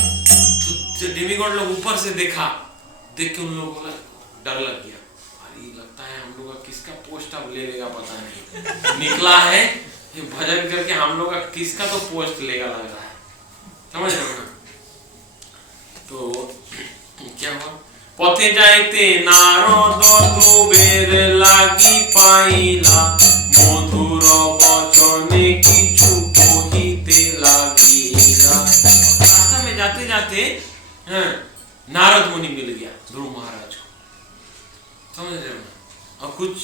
तो देवीगण लोग ऊपर से देखा, देख के उन लोगों को डर लग गया, अरे लगता है हम लोग का किसका पोस्ट अब ले लेगा पता नहीं, निकला है ये भजन करके हम लोग का किसका तो पोस्ट लेगा लग रहा है। समझ रहे हो ना? तो क्या हुआ, পথে যাইতে নারদ ধ্রুবের লাগি পাইলা মধুর বচনে কিছু কহিতে লাগিলা। रास्ता में जाते जाते नारद मुनि मिल गया ध्रुव महाराज को, समझ रहे हो ना? और कुछ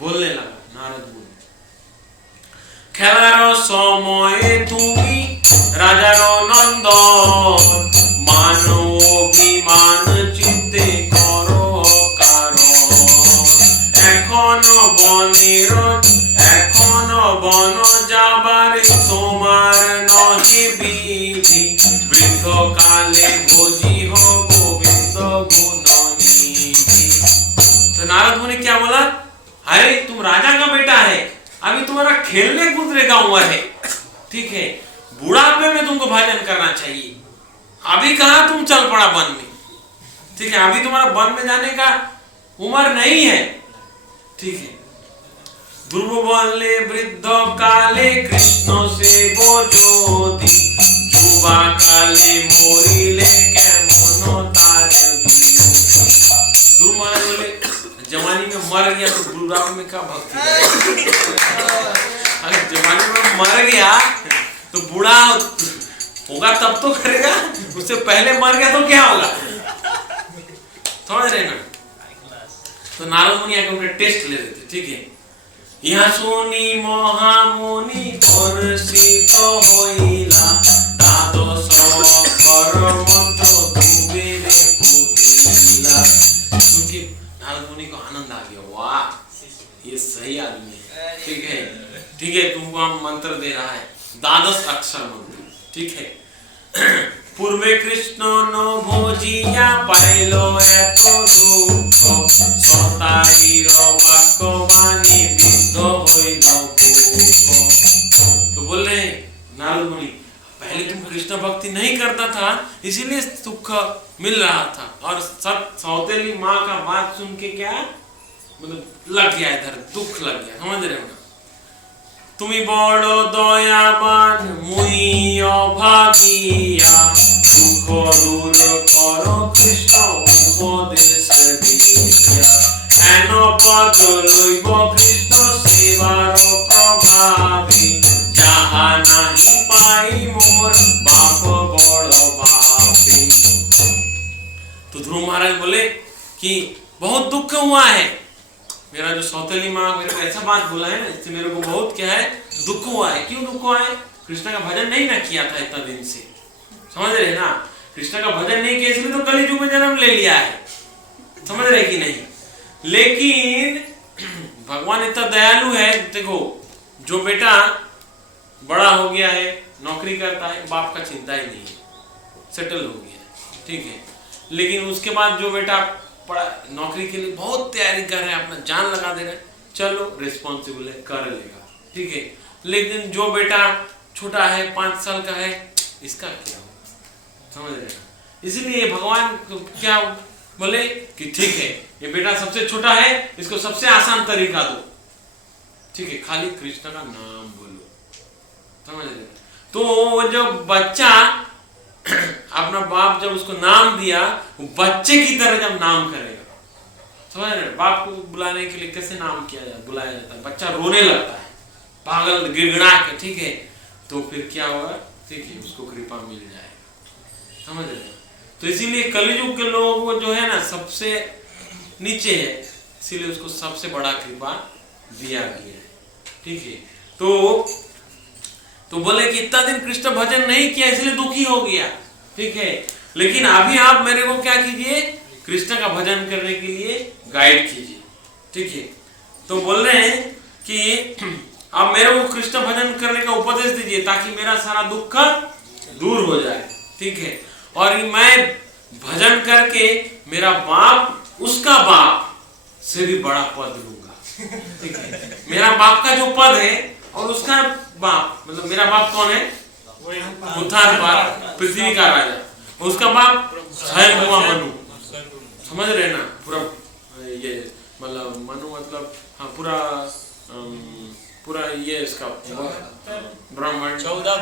बोलने लगा नारद मुनि, খেলার সময়ে তুমি রাজার নন্দন মানো অভিমান চিত্তে করো কারণ এখনো বন যাবারে তোমার নহে বিধি বৃদ্ধ কালে ভোজি हो गोविंद गुणनिधि। तो नारद मुनि क्या बोला, अरे तुम राजा का बेटा है, अभी तुम्हारा खेलने कूदने का उम्र है, ठीक है, बुढ़ापे में तुमको भजन करना चाहिए, अभी कहां तुम चल पड़ा वन में, ठीक है, अभी तुम्हारा वन में जाने का उम्र नहीं है, ठीक है। ध्रुव बोले वृद्ध काले कृष्ण से बोझोदी युवा काले मोरिले केमन तार ध्रुव महाराज बोले जवानी में मर गया तो बुढ़ापे में क्या भक्ति करेगा? अगर जवानी में मर गया तो बूढ़ा होगा तब तो करेगा, उससे पहले मर गया तो क्या होगा? समझ रहे ना? तो नारद मुनि आके उनका टेस्ट ले रहे थे, ठीक है। यहाँ सुनी महामुनि हर्षित होइला द्वादश अक्षर मंत्र ध्रुवेरे पुरिला। क्योंकि नारद मुनि को आनंद आ गया, वाह ये सही आदमी है, ठीक है, ठीक है, तुमको हम मंत्र दे रहा है, द्वादश अक्षर मंत्र, ठीक है। पूर्वे कृष्ण न भोजिया पाइलो एत दुख सताईर वाक्य मानी विद्ध होइल भूख। तो बोल रहे नारद मुनि पहले तुम कृष्ण भक्ति नहीं करता था इसीलिए दुख मिल रहा था, और सौतेली माँ का बात सुन के क्या मतलब लग गया, इधर दुख लग गया, समझ रहे हो ना? তুমি বড় দয়াবান মুই অভাগিয়া দুঃখ দূর করো কৃষ্ণ উপদেশ দিয়া এন পদ লইব কৃষ্ণ সেবার প্রভাবে যাহা নাহি পাই মোর বাপ বড় ভাবে। तो ध्रुव महाराज बोले कि बहुत दुख हुआ है, मेरा जो सौतेली माँ मेरे को ऐसा बात बोला है ना, इससे मेरे को बहुत क्या है दुख हुआ है। क्यों दुख हुआ है? कृष्ण का भजन नहीं ना किया था इतना दिन से, समझ रहे ना? कृष्ण का भजन नहीं किया इसलिए तो कलियुग में जन्म ले लिया है, समझ रहे कि नहीं। लेकिन भगवान इतना दयालु है, देखो जो बेटा बड़ा हो गया है, नौकरी करता है, बाप का चिंता ही नहीं है, सेटल हो गया, ठीक है। लेकिन उसके बाद जो बेटा पढ़ा नौकरी के लिए बहुत तैयारी कर रहे हैं, अपना जान लगा दे रहे हैं, चलो रिस्पॉन्सिबल है, कर लेगा, ठीक है। लेकिन जो बेटा छोटा है, 5 साल का है, इसका क्या होगा, समझ रहे हैं। इसलिए भगवान क्या बोले कि ठीक है, ये बेटा सबसे छोटा है, इसको सबसे आसान तरीका दो, ठीक है, खाली कृष्ण का नाम बोलो, समझ रहे। तो जब बच्चा अपना बाप जब उसको नाम दिया, वो बच्चे की तरह जब नाम करेगा, समझ रहे। बाप को बुलाने के लिए कैसे नाम किया जाता, बुलाया जाता है, बच्चा रोने लगता है, पागल गिड़गिड़ा के, ठीक है। तो फिर क्या होगा, ठीक है, उसको कृपा मिल जाएगा, समझ रहे। तो इसीलिए कलियुग के लोग जो है ना सबसे नीचे है, इसीलिए उसको सबसे बड़ा कृपा दिया गया है, ठीक है। तो बोले कि इतना दिन कृष्ण भजन नहीं किया इसलिए दुखी हो गया, ठीक है। लेकिन अभी आप मेरे को क्या कीजिए, कृष्ण का भजन करने के लिए गाइड कीजिए, ठीक है। तो बोल रहे हैं कि आप मेरे को कृष्ण भजन करने का उपदेश दीजिए ताकि मेरा सारा दुख दूर हो जाए, ठीक है। और मैं भजन करके मेरा बाप, उसका बाप से भी बड़ा पद लूंगा, ठीक है। मेरा बाप का जो पद है और उसका बाप, मतलब मेरा बाप कौन है, पृथ्वी का राजा, उसका बाप स्वयं हुआ मनु, समझ रहे ना। पूरा ये मतलब मनु मतलब हाँ पूरा ये इसका ब्रह्मांड 14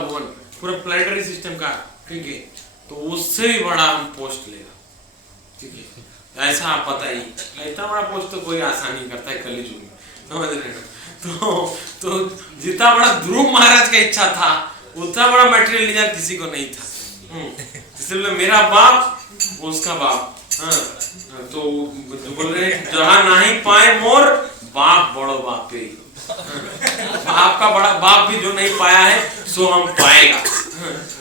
भुवन पूरा प्लैनेटरी सिस्टम का, ठीक है। तो उससे भी बड़ा हम पोस्ट लेगा, ठीक है। ऐसा आप बताइए, इतना बड़ा पोस्ट तो कोई आसान नहीं करता है कलियुग में, समझ रहे हैं। तो जितना बड़ा ध्रुव महाराज का इच्छा था उतना बड़ा मटेरियल डिजायर किसी को नहीं था, इसलिए मेरा बाप उसका बाप, हाँ। तो बोल रहे जहाँ नहीं पाए मोर बाप बड़ो बाप पे, बाप का बड़ा बाप भी जो नहीं पाया है सो हम पाएगा।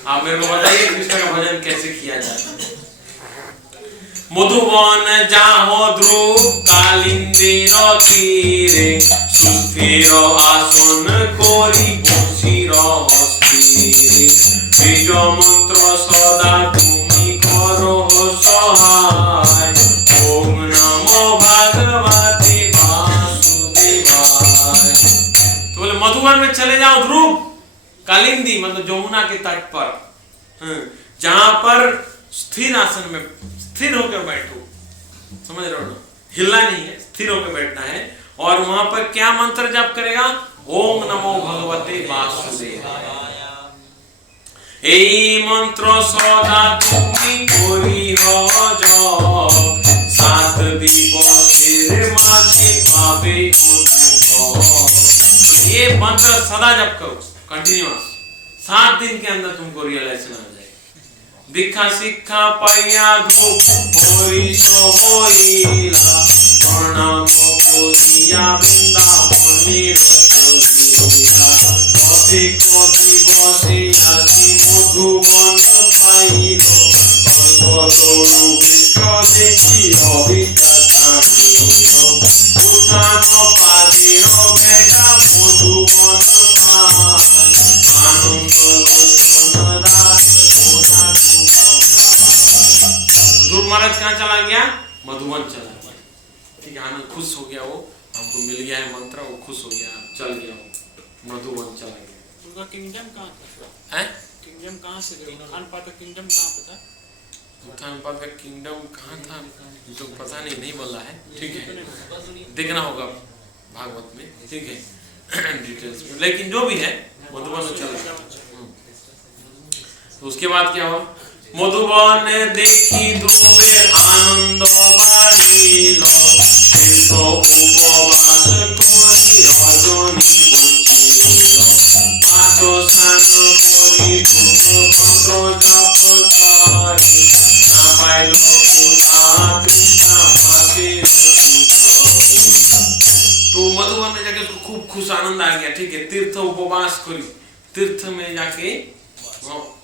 आप मेरे को बताइए कृष्ण का भजन कैसे किया जाता है। मधुबन जाहो ध्रुव कालिंदीर तीरे सुस्थिर आसन करी बसिर हस्तिरे बीज मंत्र सदा तुमी करो सहाय ओम नमो भगवते वासुदेवाय। तो बोले मधुबन में चले जाओ ध्रुव, कालिंदी मतलब जमुना के तट पर, जहां पर स्थिर आसन में स्थिर होकर बैठो, समझ रहे हो ना, हिलना नहीं है, स्थिर होकर बैठना है। और वहां पर क्या मंत्र जाप करेगा, ओम नमो भगवते वासुदेवाय। এই মন্ত্র সদা তুমি করিহ জপ, 7 দিবসের মাঝে পাবে অনুভব। ये मंत्र सदा जप करो, कंटिन्यूअस, 7 दिन के अंदर तुमको रियलाइजेशन आ जाएगा। दीक्षा शिक्षा पाया धूप होई सो होइला प्रणाम करिया वृंदावने रचलिया पथे को दिवसे आसी मधुबन पाइल तनु विश्व देखी अविका जानिल उठान पादेर बेटा मधुबन पाय आनंद लोचन दास ध्रुव महाराज कहाँ चला गया, मधुबन चला गया, ठीक है। आनंद खुश हो गया, वो हमको मिल गया है मंत्र, वो खुश हो गया, चल गया, वो मधुबन चला गया। उनका किंगडम कहाँ था, हैं किंगडम कहाँ से गया, उत्थानपाद का किंगडम कहाँ पे था, उत्थानपाद का किंगडम कहाँ था तो पता नहीं बोला है, ठीक है, देखना होगा भागवत में, ठीक है, डिटेल्स में। लेकिन जो भी है मधुबन में चला गया। तो उसके बाद क्या हुआ, मधुबन देखी ध्रुवे आनंद बारिल तीर्थ उपवास करी रजनी बंचिल आदर्शन करी ध्रुव मंत्र जप करी ना पाइल पूजा कृष्ण पासे। तो मधुबन में जाके उसको खूब खुश आनंद आ गया, ठीक है। तीर्थ उपवास करी, तीर्थ में जाके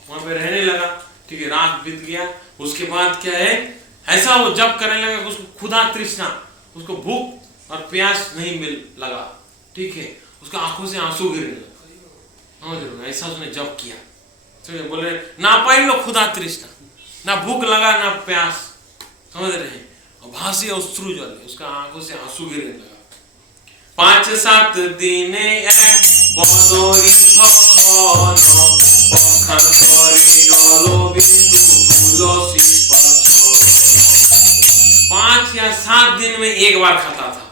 वहां पे रहने लगा। ठीक है, रात बीत गया। उसके बाद क्या है, ऐसा वो जब करने लगा उसको खुदा तृष्णा, उसको भूख और प्यास नहीं मिल लगा। ठीक है, उसका आंखों से आंसू गिरने लगा। ऐसा उसने जब किया, तो बोले ना पाई लो खुदा तृष्णा, ना भूख लगा ना प्यास, समझ रहे हैं, और भासी अश्रु जले, उसका आंखों से आंसू गिरने लगा। 5-7 दिन एक बदरी भखन पखान्तरे जलबिन्दु तुलसी पासन। 5 या 7 दिन में एक बार खाता था।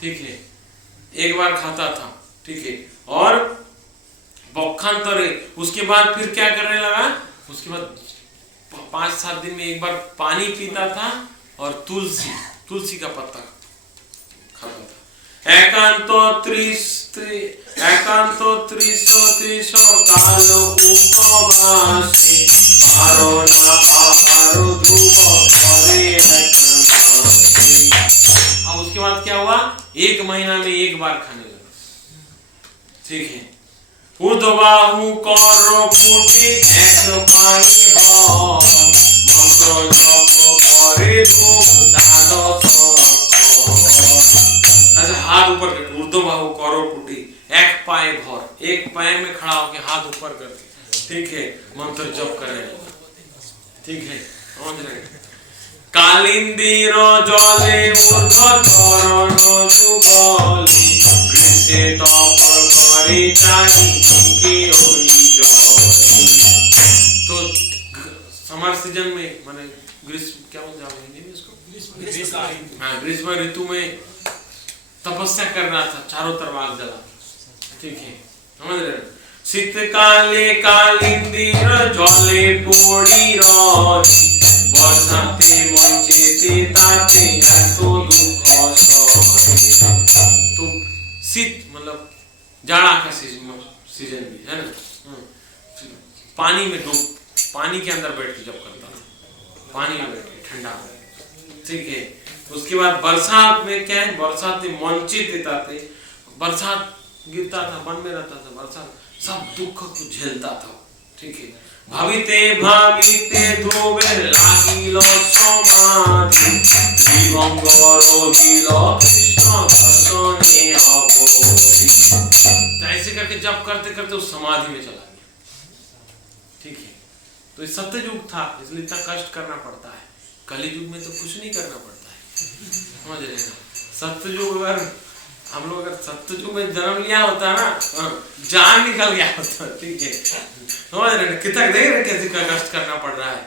ठीक है, एक बार खाता था। ठीक है, और पखान्तरे, उसके बाद फिर क्या करने लगा, उसके बाद 5-7 दिन में एक बार पानी पीता था और तुलसी का पत्ता खाता था। एकांत 30 काल उपवासी पारोना आहार ध्रुव करे एकमासी। अब उसके बाद क्या हुआ, 1 महीना में एक बार खाने लगा। ठीक है, ऊर्ध्वबाहु कर फुटे एक पाई भर मंत्र जप करे द्वादश। ऐसे हाथ ऊपर करके ऊर्ध्वबाहु करो फुटी एक पाए भर, एक पैर में खड़ा होके हाथ ऊपर करके, ठीक है, मंत्र जप करे। ठीक है, समझ रहे। कालिंदीर जले ऊर्ध्वतरण जुगली ग्रीष्मे तप करे चाहि के अग्नि जली। तो समर सीजन में, माने ग्रीष्म क्या बोलते हैं हिंदी में इसको, ग्रीष्म ऋतु में तपस्या कर रहा था, चारों तरफ आग जला। ठीक है, समझ रहे। शीतकाले कालिंदीर जले पोड़ी रही बरसाते मंचेते ताते एतो दुख सहे। तो शीत मतलब जाड़ा का सीजन भी है ना, पानी में डूब, पानी के अंदर बैठ के जब करता था, पानी में बैठ के ठंडा। ठीक है, उसके बाद बरसात में क्या है, बरसात में मंचित देता थे, बरसात गिरता था, वन में रहता था, बरसात सब दुख को झेलता था। ठीक है, भाविते ध्रुवे लागिलो समाधि दिवंग रोहिलो कृष्ण दर्शने अबोधि। तो ऐसे करके जब करते करते उस समाधि में चला गया। ठीक है, तो ये सत्य युग था, इसलिए इतना कष्ट करना पड़ता है। कली युग में तो कुछ नहीं करना पड़ता है, समझ रहे हैं। सत्ययुग, अगर हम लोग अगर सत्ययुग में जन्म लिया होता ना, जान निकल गया होता। ठीक है, समझ रहे हैं, कितना देख रहे कैसे कष्ट करना पड़ रहा है।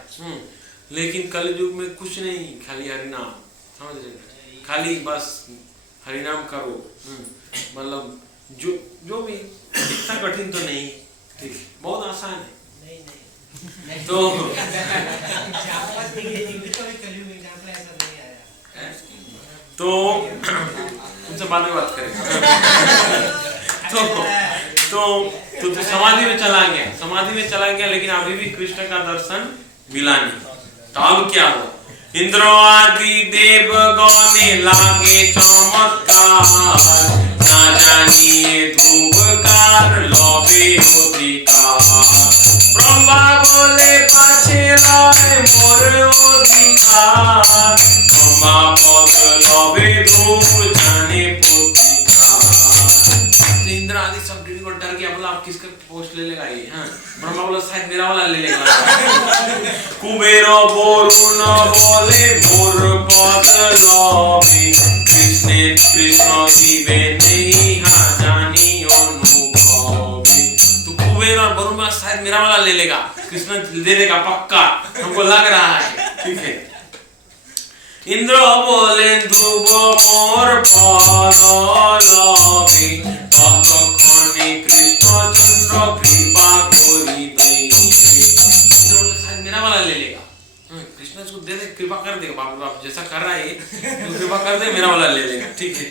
लेकिन कलयुग में कुछ नहीं, खाली हरिनाम, समझ रहे, खाली बस हरिनाम करो। मतलब जो भी इतना कठिन तो नहीं। ठीक, बहुत आसान है। तो उनसे बाद में बात करेंगे। तो समाधि में चला गया, समाधि में चला गया, लेकिन अभी भी कृष्ण का दर्शन मिला नहीं। तो अब क्या हुआ, इंद्र आदि देव गणे लागे चमत्कार, ना जानिए ध्रुवकार लबे अधिकार। ब्रह्मा बोले पाछे लाए मोर अधिकार, ब्रह्मा पद लबे ध्रुव जाने पोतिकार। इंद्र आदि सब को डर गया, बोला आप किसका पोस्ट ले लेगा ये। हाँ, ब्रह्मा बोला शायद मेरा वाला ले लेगा। कुबेर वरुण बोले मोर पद लबे, कृष्ण जीवे नहीं हाँ जानी अनुभवी। तो कुबेर और वरुण शायद मेरा वाला ले लेगा, कृष्ण दे देगा पक्का, हमको लग रहा है। ठीक है, इंद्र बोले ध्रुव मोर पद लबे, ततक्षणे कृष्ण चंद्र कृपा करि दैबे। इंद्र बोले शायद मेरा वाला ले लेगा, कृष्ण इसको दे दे, कृपा कर देगा, बाप जैसा कर रहा है तो कृपा कर दे, मेरा वाला ले लेगा। ठीक है,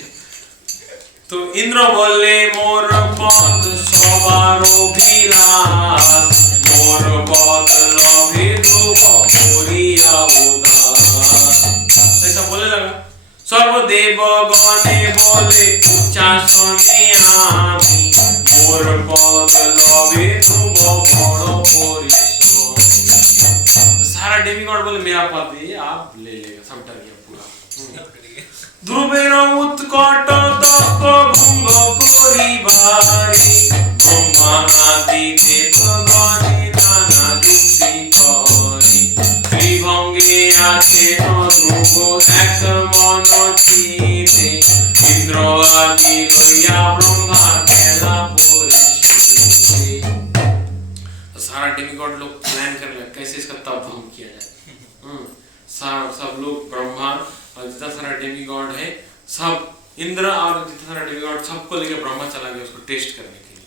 तो इंद्र बोले मोर पद सवारो विलास, मोर पद लभे ध्रुव करिया उदास। ऐसा बोले लगा। सर्वदेव गणे बोले उच्चासने आमी, मोर पद लभे ध्रुव बड़ डेमिगॉड बोले मेरा पद ये आप ले लेगा, सब डर गया पूरा। ध्रुवेर उत्कट तप भंग करिबारे ब्रह्मादि देवगणे नाना যুক্তি করে ত্রিভঙ্গে আছে ধ্রুব এক মন চিতে ইন্দ্র আদি লইয়া ब्रह्मा খেলা পরিশীলে। सारा डेमिगॉड लोग प्लान करने लगे कैसे इसका तप भंग किया जाए। सब लोग ब्रह्मा और जितना सारा डेमिगॉड है सब इंद्र और जितना सारा डेमिगॉड सबको लेके ब्रह्मा चला गया उसको टेस्ट करने के लिए।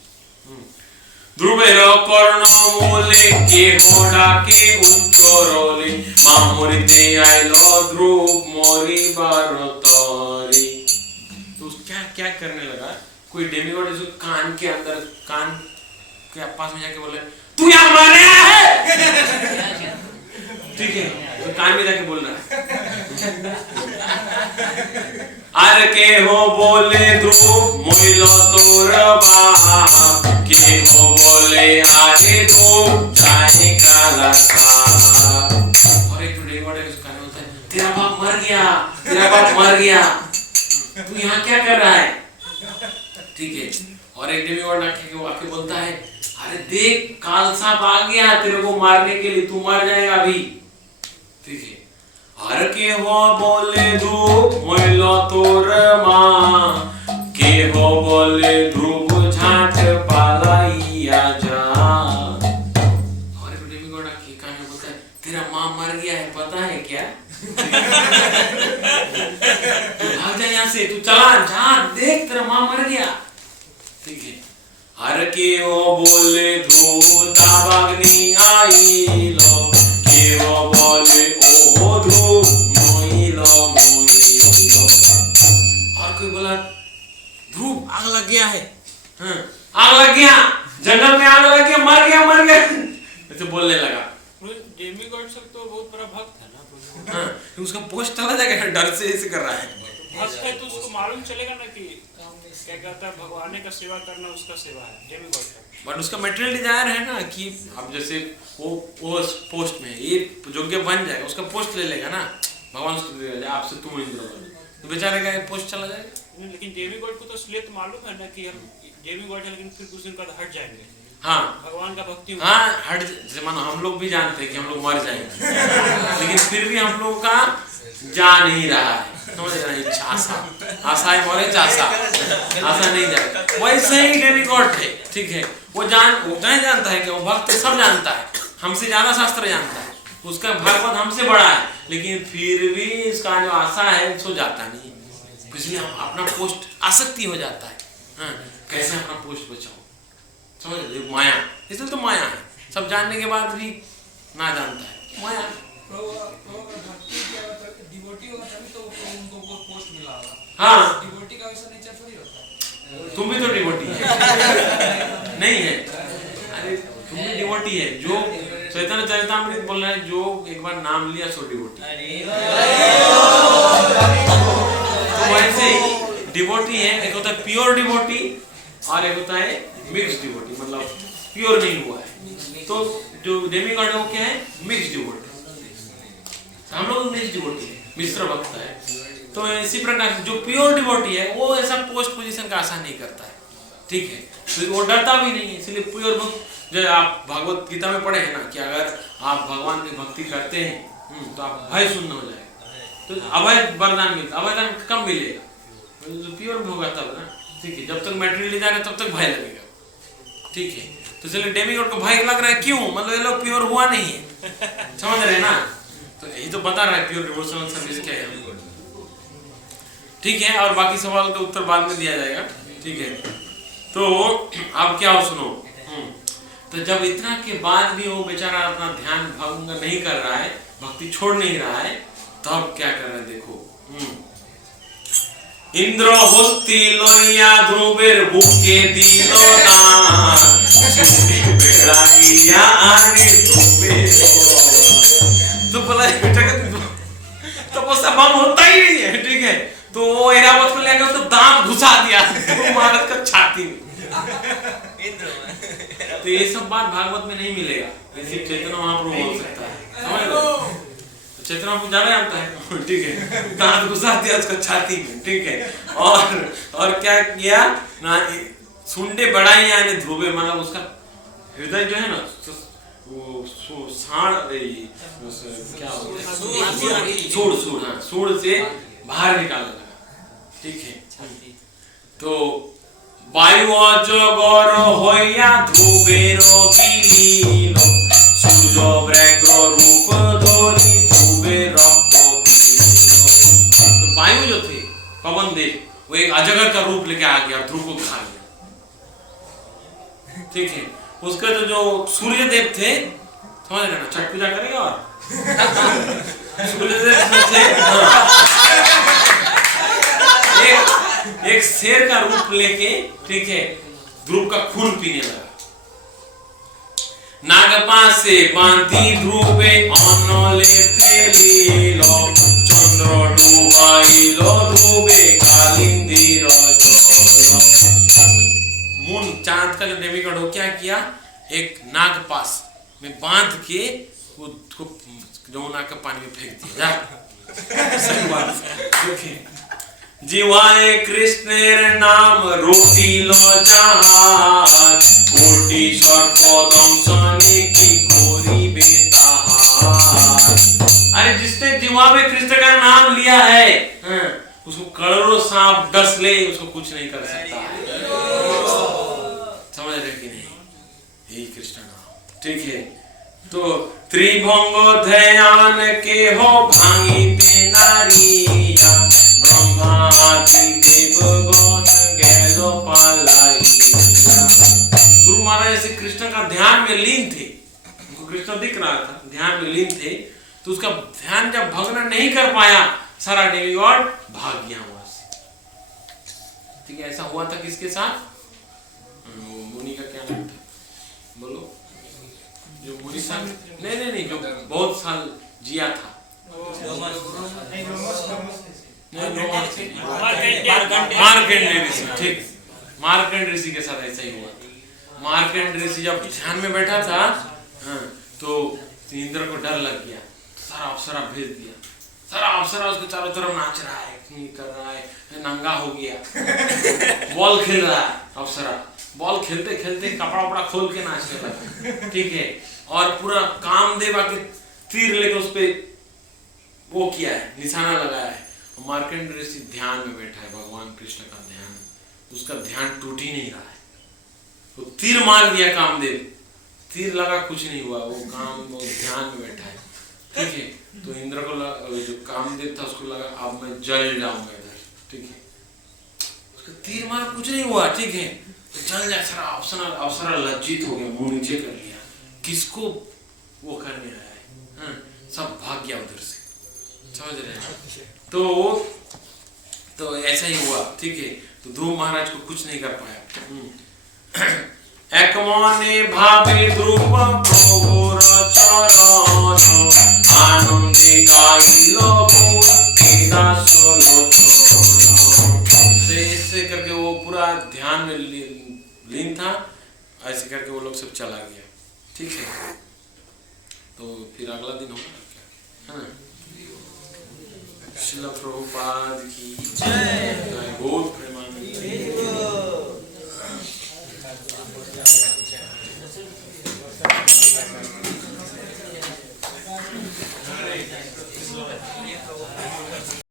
ध्रुवेर कर्ण मूले के होड़ा के उच्चरोले मामुरिते आइलो ध्रुव मोरी बारतरी। तो क्या क्या करने लगा, कोई डेमिगॉड जो कान के अंदर, कान के पास में जाके बोले तू यहाँ मारने आया है, ठीक है, तो कान में जाके बोल रहा है। आर के हो बोले ध्रुव मोइलो तोर बाप के हो बोले आरे ध्रुव जाए काला साप। और एक डेमिगॉड है उसका नाम होता है तेरा बाप मर गया, तेरा बाप मर गया, तू यहाँ क्या कर रहा है, ठीक है। और एक डेमिगॉड आके बोलता है अरे देख काल सांप आ गया तेरे को मारने के लिए, तू मर जाएगा अभी, ठीक है। हर के हो बोले ध्रुव मोइलो तोर मां के हो बोले ध्रुव झाट पालाइया जा। और एक डेमिगॉड आके कान में बोलता है तेरा मां मर गया है पता है क्या, भाग जा यहाँ से, तू चला जा, देख तेरा मां मर गया, ठीक है। हर के ओ बोले ध्रुव ताबाग्नि आइलो के ओ बोले ओ ध्रुव मोइलो मोइलो। और कोई बोला ध्रुव आग लग गया है, हाँ आग लग गया, जंगल में आग लग गया, मर गया मर गया, ऐसे बोलने लगा। डेमिगॉड सब तो बहुत बड़ा भक्त है ना, हाँ उसका पोस्ट चला जाएगा, डर से ऐसे कर रहा है। भक्त है तो उसको मालूम चलेगा ना कि क्या कहता है भगवान का सेवा करना उसका सेवा है डेमिगॉड का। बट उसका मटेरियल डिजायर है ना कि अब जैसे वो पोस्ट में ये योग्य बन जाएगा, उसका पोस्ट ले लेगा ना भगवान, उसको दे देगा आपसे तुम इंद्र बनो, तो बेचारे का पोस्ट चला जाएगा। लेकिन डेमिगॉड को तो इसलिए तो मालूम है ना कि हम डेमिगॉड है, लेकिन फिर कुछ दिन बाद हट जाएंगे। हाँ भगवान का भक्ति, हाँ हट, जैसे मानो हम लोग भी जानते हैं कि हम लोग मर जाएंगे, लेकिन फिर भी हम लोग का जा नहीं रहा है, समझ रहे हैं, आशा आशा है मोरे चाशा, आशा नहीं जाए। वैसे ही डेमिगॉड थे, ठीक है, वो नहीं जानता है कि वो भक्त सब जानता है, हमसे ज्यादा शास्त्र जानता है, उसका भागवत हमसे बड़ा है, लेकिन फिर भी इसका जो आशा है सो जाता नहीं, इसलिए हम अपना पोस्ट आसक्ति हो जाता है। हाँ कैसे अपना पोस्ट बचाओ, समझ रहे, माया, इसलिए तो माया है, सब जानने के बाद भी ना जानता है, माया। डिवोटी होगा तभी तो उनको वो पोस्ट मिला होगा। हाँ डिवोटी का वैसा नेचर थोड़ी होता है। तुम भी तो डिवोटी है नहीं है, अरे तुम भी डिवोटी है, जो चैतन्य चरितामृत बोल रहा है, जो एक बार नाम लिया सो डिवोटी। तो वैसे ही डिवोटी है, एक होता है प्योर डिवोटी और एक होता है मिक्स डिवोटी, मतलब प्योर नहीं हुआ है। तो जो डेमिगॉड है वो क्या है, मिक्स डिवोटी, हम लोग मिक्स डिवोटी है, मिश्र भक्त है। तो इसी प्रकार से जो प्योर डिवोटी है वो ऐसा पोस्ट पोजीशन का आशा नहीं करता है, ठीक है, तो वो डरता भी नहीं है। इसलिए प्योर भक्त, जो आप भगवत गीता में पढ़े हैं ना कि अगर आप भगवान की भक्ति करते हैं तो आप भय शून्य हो जाएगा, तो अभय वरदान मिलता, अभयदान कम मिलेगा, तो प्योर भी होगा तब ना, ठीक है। जब तक मैटेरियल ले जा रहे तब तक भय लगेगा, ठीक है। तो चलिए डेमिगॉड को भय लग रहा है, क्यों, मतलब ये लोग प्योर हुआ नहीं है, समझ रहे हैं ना, तो यही तो बता रहा है प्योर डिवोशनल सर्विस क्या है, ठीक है। और बाकी सवाल का उत्तर बाद में दिया जाएगा, ठीक है। तो आप क्या हो सुनो, तो जब इतना के बाद भी वो बेचारा अपना ध्यान भंग नहीं कर रहा है, भक्ति छोड़ नहीं रहा है, तब क्या कर रहे हैं देखो। इंद्र हस्ती लोया ध्रुवेर बुके दिल ना सुनी बेड़ाइया आने ध्रुवेर। तो बोला बेटा का तो वो सब भंग होता ही नहीं है, ठीक है। तो वो ऐरावत को लेकर उसको दांत घुसा दिया महाराज का छाती में। तो ये सब बात भागवत में नहीं मिलेगा, सिर्फ चैतन्य महाप्रभु बोल सकता है, समझ लो। चैतन्य महाप्रभु ज्यादा जानता है, ठीक है। दांत घुसा दिया उसका छाती में, ठीक है। और क्या किया ना, सुंडे बढ़ाई यानी ध्रुवे, मतलब उसका हृदय जो है ना वो साड़ क्या सूढ़ से बाहर निकालने लगा, ठीक है। तो वायु अजगर होया ध्रुवेर गिलिल, सूर्य व्याघ्र रूप धरि ध्रुवे रक्त पीलिल। तो वायु जो थे, पवन देव, वो एक अजगर का रूप लेके आ गया, ध्रुव को खा गया, ठीक है। उसका जो सूर्य देव थे, समझ रहे ना, छठ पूजा करेगा और सूर्य देव थे, एक शेर का रूप लेके, ठीक है, ध्रुव का खून पीने लगा। नागपासे बांधी ध्रुवे अनले फेलिलो, चंद्र डूबाइलो ध्रुवे कालिंदी रजलो। मून, चांद का जो डेमिगॉड हो, क्या किया, एक नागपास में बांध के उसको जमुना के पानी में फेंक दिया। सही बात, ठीक है। जीवाए कृष्णेर नाम रोटिलो जहाज, कोटि सर्प दंशने की कोरी बेताहार। अरे जिसने जीवा में कृष्ण का नाम लिया है, उसको करोड़ों सांप डस ले, उसको कुछ नहीं कर सकता है। समझ रहे कि नहीं? यही कृष्ण नाम, ठीक है। तो त्रिभंग ध्यान के हो भांगी नारिया, ब्रह्मादि देवगण गैलो पालाइया। गुरु महाराज ऐसे कृष्ण का ध्यान में लीन थे, उनको कृष्ण दिख रहा था, ध्यान में लीन थे। तो उसका ध्यान जब भंग नहीं कर पाया, सारा डेमिगॉड भाग गया वहां से, ठीक है। ऐसा हुआ था किसके साथ? मुनि का क्या नाम था, बोलो? जो मुनि साल, नहीं, जो बहुत साल जिया था, मार्कंडेय ऋषि, ठीक। मार्कंडेय ऋषि के साथ ऐसा ही हुआ। मार्कंडेय ऋषि जब ध्यान में बैठा था, तो इंद्र को डर लग गया, सारा अप्सरा भेज दिया। सारा अप्सरा उसके चारों तरफ नाच रहा है, कर रहा है, नंगा हो गया, बॉल खेल रहा है। अप्सरा बॉल खेलते खेलते कपड़ा वपड़ा खोल के नाचने लगा, ठीक है। और पूरा कामदेव आके तीर लेके उस पे वो किया है, निशाना लगाया है। मार्कंडेय ऋषि ध्यान में बैठा है, भगवान कृष्ण का ध्यान, उसका ध्यान टूट ही नहीं रहा है। तो तीर मार दिया कामदेव, तीर लगा, कुछ नहीं हुआ, वो ध्यान में बैठा है, ठीक है। तो इंद्र को जो कामदेव था उसको लगा अब मैं जल जाऊंगा इधर, ठीक है। उसका तीर मारा, कुछ नहीं हुआ, ठीक है। तो जल जाए, सारा अप्सरा लज्जित हो गया, मुंह नीचे कर लिया, किसको वो करने आया है, सब भाग गया उधर से, समझ रहे हैं? तो ऐसा ही हुआ, ठीक है। तो ध्रुव महाराज को कुछ नहीं कर पाया। एक मने भावे ध्रुव प्रभुर चरण, आनंदे गाइलो ऐसे करके वो पूरा ध्यान में लीन था। ऐसे करके वो लोग सब चला गया, ठीक है। तो फिर अगला दिन होगा क्या, है ना? श्रील प्रभुपाद की जय।